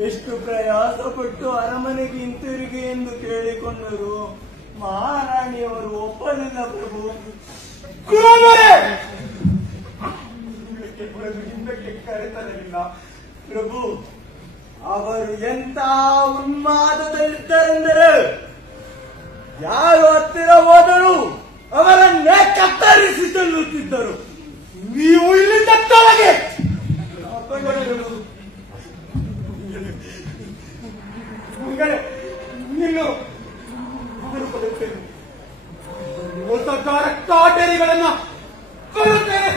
ಎಷ್ಟು ಪ್ರಯಾಸ ಪಟ್ಟು ಅರಮನೆಗೆ ಹಿಂತಿರುಗಿ ಎಂದು ಕೇಳಿಕೊಂಡರು. ಮಹಾರಾಣಿಯವರು ಒಪ್ಪಲಿಲ್ಲ ಪ್ರಭು. ಹಿಂದಕ್ಕೆ ಕರೆತರಲಿಲ್ಲ ಪ್ರಭು. ಅವರು ಎಂತ ಉನ್ಮಾದದಲ್ಲಿದ್ದರೆಂದರೆ ಯಾರು ಹತ್ತಿರ ಹೋದರು ಅವರನ್ನೇ ಕತ್ತರಿಸಿ ತಳ್ಳುತ್ತಿದ್ದರು. ನೀವು ಇಲ್ಲಿಂದ ತೊಲಗೆ. ನಿನ್ನು ಕೊಡುತ್ತೇನೆ, ಮೋಸಗಾರ ಕಾಟೇರಿಗಳನ್ನ ಕೊಡುತ್ತೇನೆ.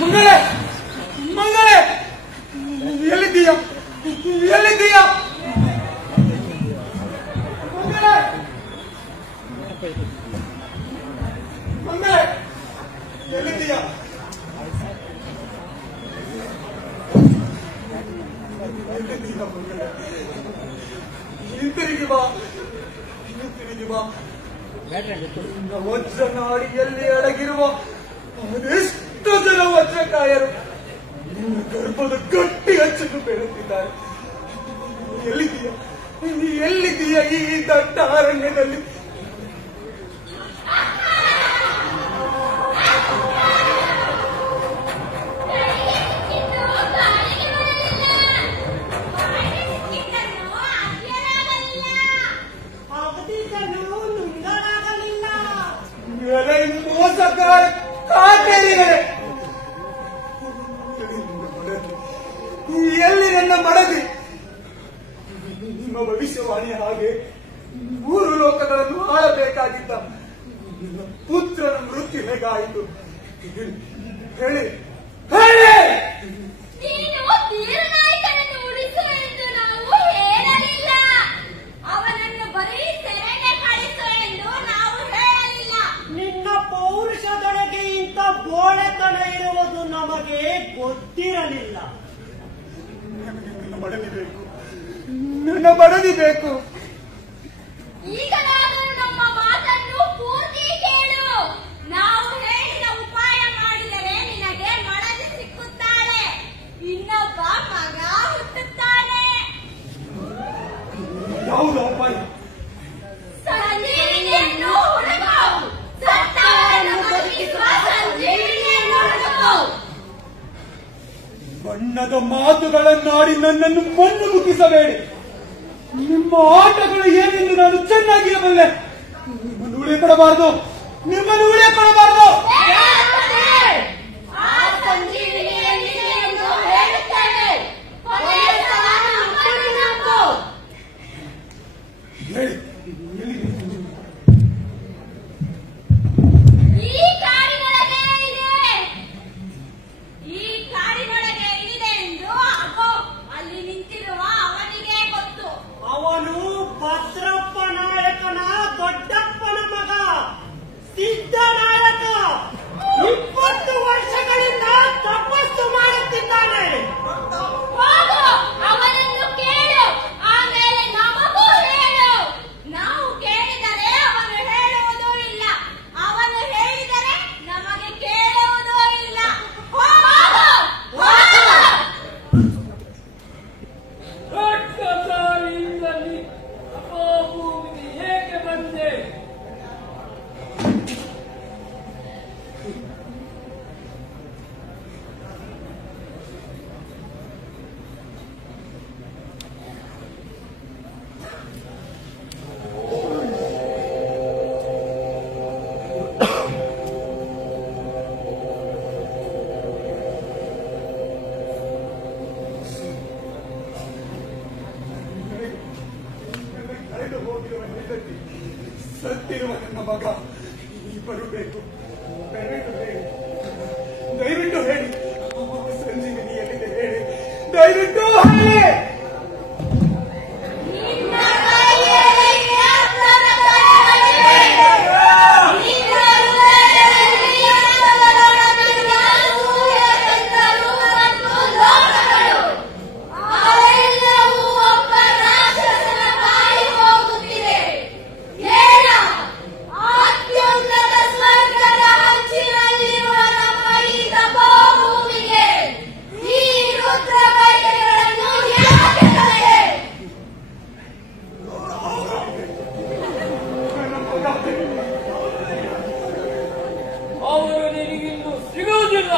ಮಂಗಳೇ, ಮಂಗಳೇ, ಎಲ್ಲಿದ್ದೀಯ? ಎಲ್ಲಿದ್ದೀಯ? ಮಂಗಳೇ, ಮಂಗಳೇ, ಎಲ್ಲಿದ್ದೀಯ? ಹಿಂತಿರುಗಿ ಬಾ, ಹಿಂತಿರುಗಿ ಬಾ. ವಜ್ರನಾಡಿಯಲ್ಲಿ ಅಡಗಿರುವ ಅದೆಷ್ಟು ಜನ ವಜ್ರಕಾಯರು ನಿನ್ನ ಗರ್ಭದ ಗಟ್ಟಿ ಹಚ್ಚನ್ನು ಬೆಳೆದಿದ್ದಾರೆ. ಎಲ್ಲಿದ್ದೀಯ? ಎಲ್ಲಿದ್ದೀಯ ಈ ದಟ್ಟ ಅರಣ್ಯದಲ್ಲಿ? ಮೋಸಗಾರ ಕಾಟೇರಿಗಳೇ, ಎಲ್ಲಿ ನನ್ನ ಮಡದಿ? ನಿಮ್ಮ ಭವಿಷ್ಯವಾಣಿ ಹಾಗೆ 3 ಲೋಕಗಳನ್ನು ಆಳಬೇಕಾಗಿದ್ದ ನಿನ್ನ ಪುತ್ರನ ಮೃತ್ಯು ಹೇಗಾಯಿತು? ಹೇಳಿ, ಹೇಳಿ. ನೀನು ತೀರನಾಯಕನನ್ನು ಉಳಿಸು ಎಂದು ನಾವು ಹೇಳಲಿಲ್ಲ. ಅವನನ್ನು ಬರೀ ಸೆರೆಗೆ ಕಳಿಸು ಎಂದು ನಾವು ಹೇಳಲಿಲ್ಲ. ನಿನ್ನ ಪೌರುಷದೊಳಗೆ ಇಂಥ ಬೋಳೆತನ ಇರುವುದು ನಮಗೆ ಗೊತ್ತಿರಲಿಲ್ಲ. ನನ್ನ ಮಡದಿ ಬೇಕು, ನನ್ನ ಮಡದಿ ಬೇಕು. ಈಗಲಾದರೂ ನಮ್ಮ ಮಾತನ್ನು ಪೂರ್ತಿ ಕೇಳು. ನಾವು ಹೇಳಿದ ಉಪಾಯ ಮಾಡಿದರೆ ನಿನಗೆ ಮಡದಿ ಸಿಕ್ಕುತ್ತಾಳೆ, ಇನ್ನೊಬ್ಬ ಮಗ ಹುಟ್ಟುತ್ತಾನೆ. ಯಾವುದು ಉಪಾಯ? ಸಂಜೀವಿನಿಯನ್ನು ಹುಡುಕು. ಸತ್ತವರನ್ನು ಬದುಕಿಸುವ ಸಂಜೀವಿನಿಯನ್ನು ಹುಡುಕು. ಬಣ್ಣದ ಮಾತುಗಳನ್ನಾಡಿ ನನ್ನನ್ನು ಮಣ್ಣು ಮುಗಿಸಬೇಡಿ. ನಿಮ್ಮ ಆಟಗಳು ಏನೆಂದು ನಾನು ಚೆನ್ನಾಗಿರಬಲ್ಲೆ. ನಿಮ್ಮನ್ನು ಉಳಿಕೊಡಬಾರದು, ನಿಮ್ಮನ್ನು ಉಳಿಕೊಡಬಾರದು. ಆ ಸಂಜೀವಿನಿಯಲ್ಲಿದೆ ಎಂದು ಹೇಳುತ್ತೇನೆ. ಕೊನೆಯ ಸಲ ನಮ್ಮನ್ನು ನಂಬು. ಹೇಳಿ, ಈ ಕಾಡಿನೊಳಗೆ ಇದೆ. ಈ ಕಾಡಿನೊಳಗೆ ಇದೆ ಎಂದು ಅಗೋ ಅಲ್ಲಿ ನಿಂತಿರುವ ಅವನಿಗೆ ಗೊತ್ತು. ಅವನು ಭದ್ರಪ್ಪ ನಾಯಕನ ದೊಡ್ಡಪ್ಪನ ಮಗ ಸಿದ್ದನಾಯಕ. 20 ವರ್ಷಗಳಿಂದ ತಪಸ್ಸು ಮಾಡುತ್ತಿದ್ದಾನೆ. ಹೋಗು, ಅವನನ್ನು ಕೇಳು, ಆಮೇಲೆ ನಮಗೂ ಹೇಳು. ನಾವು ಕೇಳಿದರೆ ಅವನು ಹೇಳುವುದೂ ಇಲ್ಲ, ಅವನು ಹೇಳಿದರೆ ನಮಗೆ ಕೇಳುವುದೂ ಇಲ್ಲ. ಹೋಗು, ಹೋಗು. ರಕ್ತಸಾಲಿಯಿಂದಲೇ ಅಪೋಭೂಮಿಗೆ ಏಕೆ ಬಂದೆ? ಕಳೆದು ಹೋಗಿರುವ ಹೆಂಡತಿ, ಸತ್ತಿರುವ ನನ್ನ ಮಗ ಇಬ್ಬರು ಬೇಕು. ದಯವಿಟ್ಟು ಹೇಳಿ, ದಯವಿಟ್ಟು ಹೇಳಿ. ಸಂಜೀವಿನಿ ಎಲ್ಲಿದೆ? ದಯವಿಟ್ಟು ಹೇಳಿ. ಅವರು ನಿನಗಿನ್ನು ಸಿಗುವುದಿಲ್ಲ.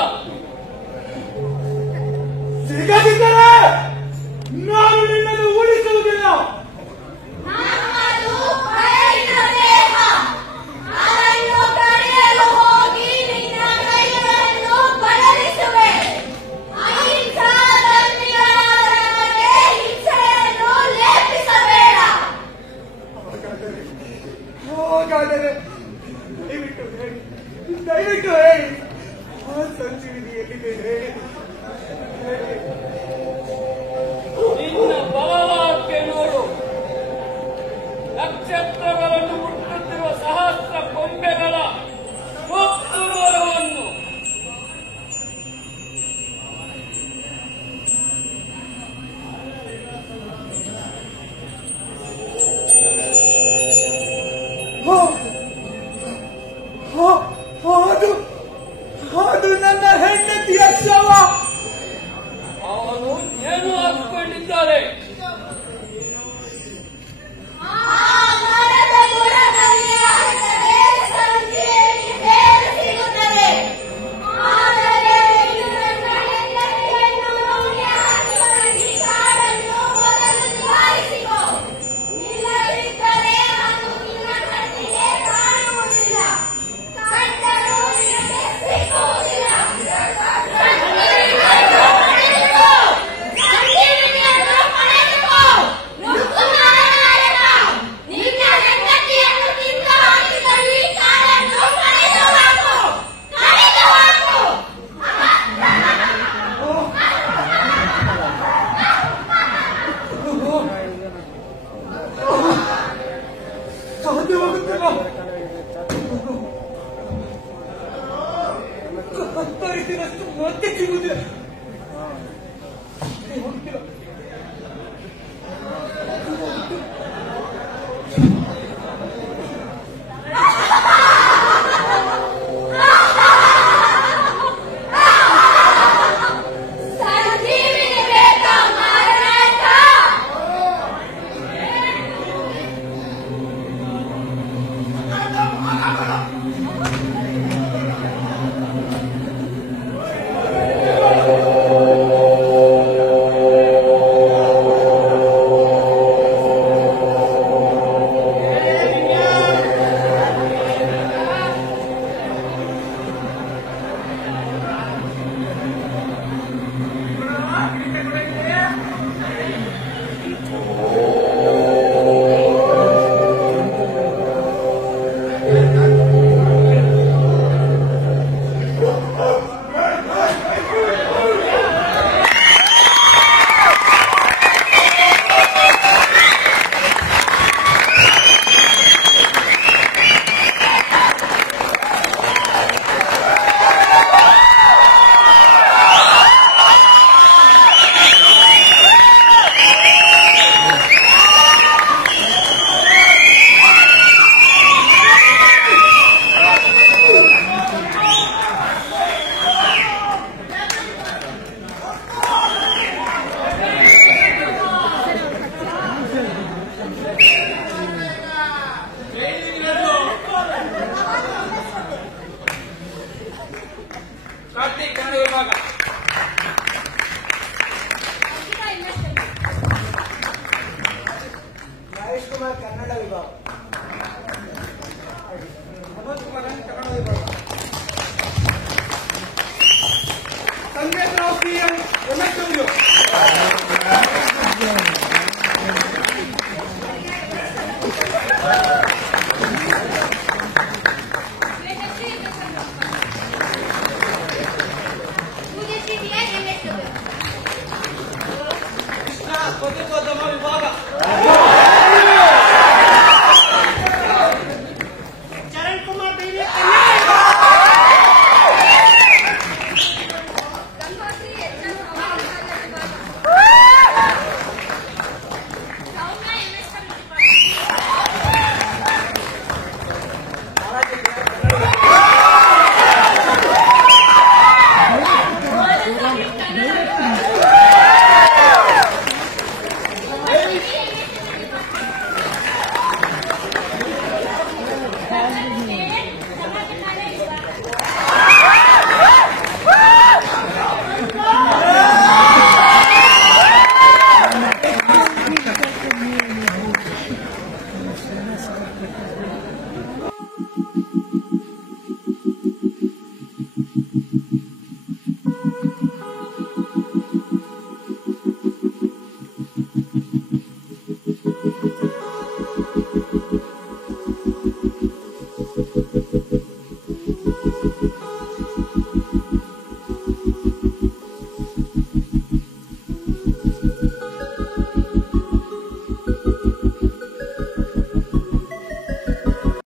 ಸಿಗದಿದ್ದರೆ ನಾನು ನಿನ್ನನ್ನು ಉಳಿಸುವುದಿಲ್ಲ. ಹಾಗಾದರೆ ದಯವಿಟ್ಟು ಹೇಳಿ, ಆ ಸಂಜೀವಿನಿ ಎಲ್ಲಿದೆ ಹೇಳಿ. ನಿನ್ನ ಬಲವಾಕ್ಕೆ ನೋಡು. ನಕ್ಷತ್ರಗಳನ್ನು ಮುಟ್ಟುತ್ತಿರುವ ಸಹಸ್ರ ಕೊಂಬೆಗಳ ಮುತ್ತುರವನ್ನು ಅದು ನನ್ನ ಹೆಂಡತಿಯ ಶವ. ಅವನು ಏನು ಹಾಕಿಕೊಂಡಿದ್ದಾರೆ. ಸಾಧ್ಯವಾಗುತ್ತಿಲ್ಲ. ಕತ್ತರಿಸಿದಷ್ಟು ಮತ್ತೆ ಸಿಗುವುದಿಲ್ಲ.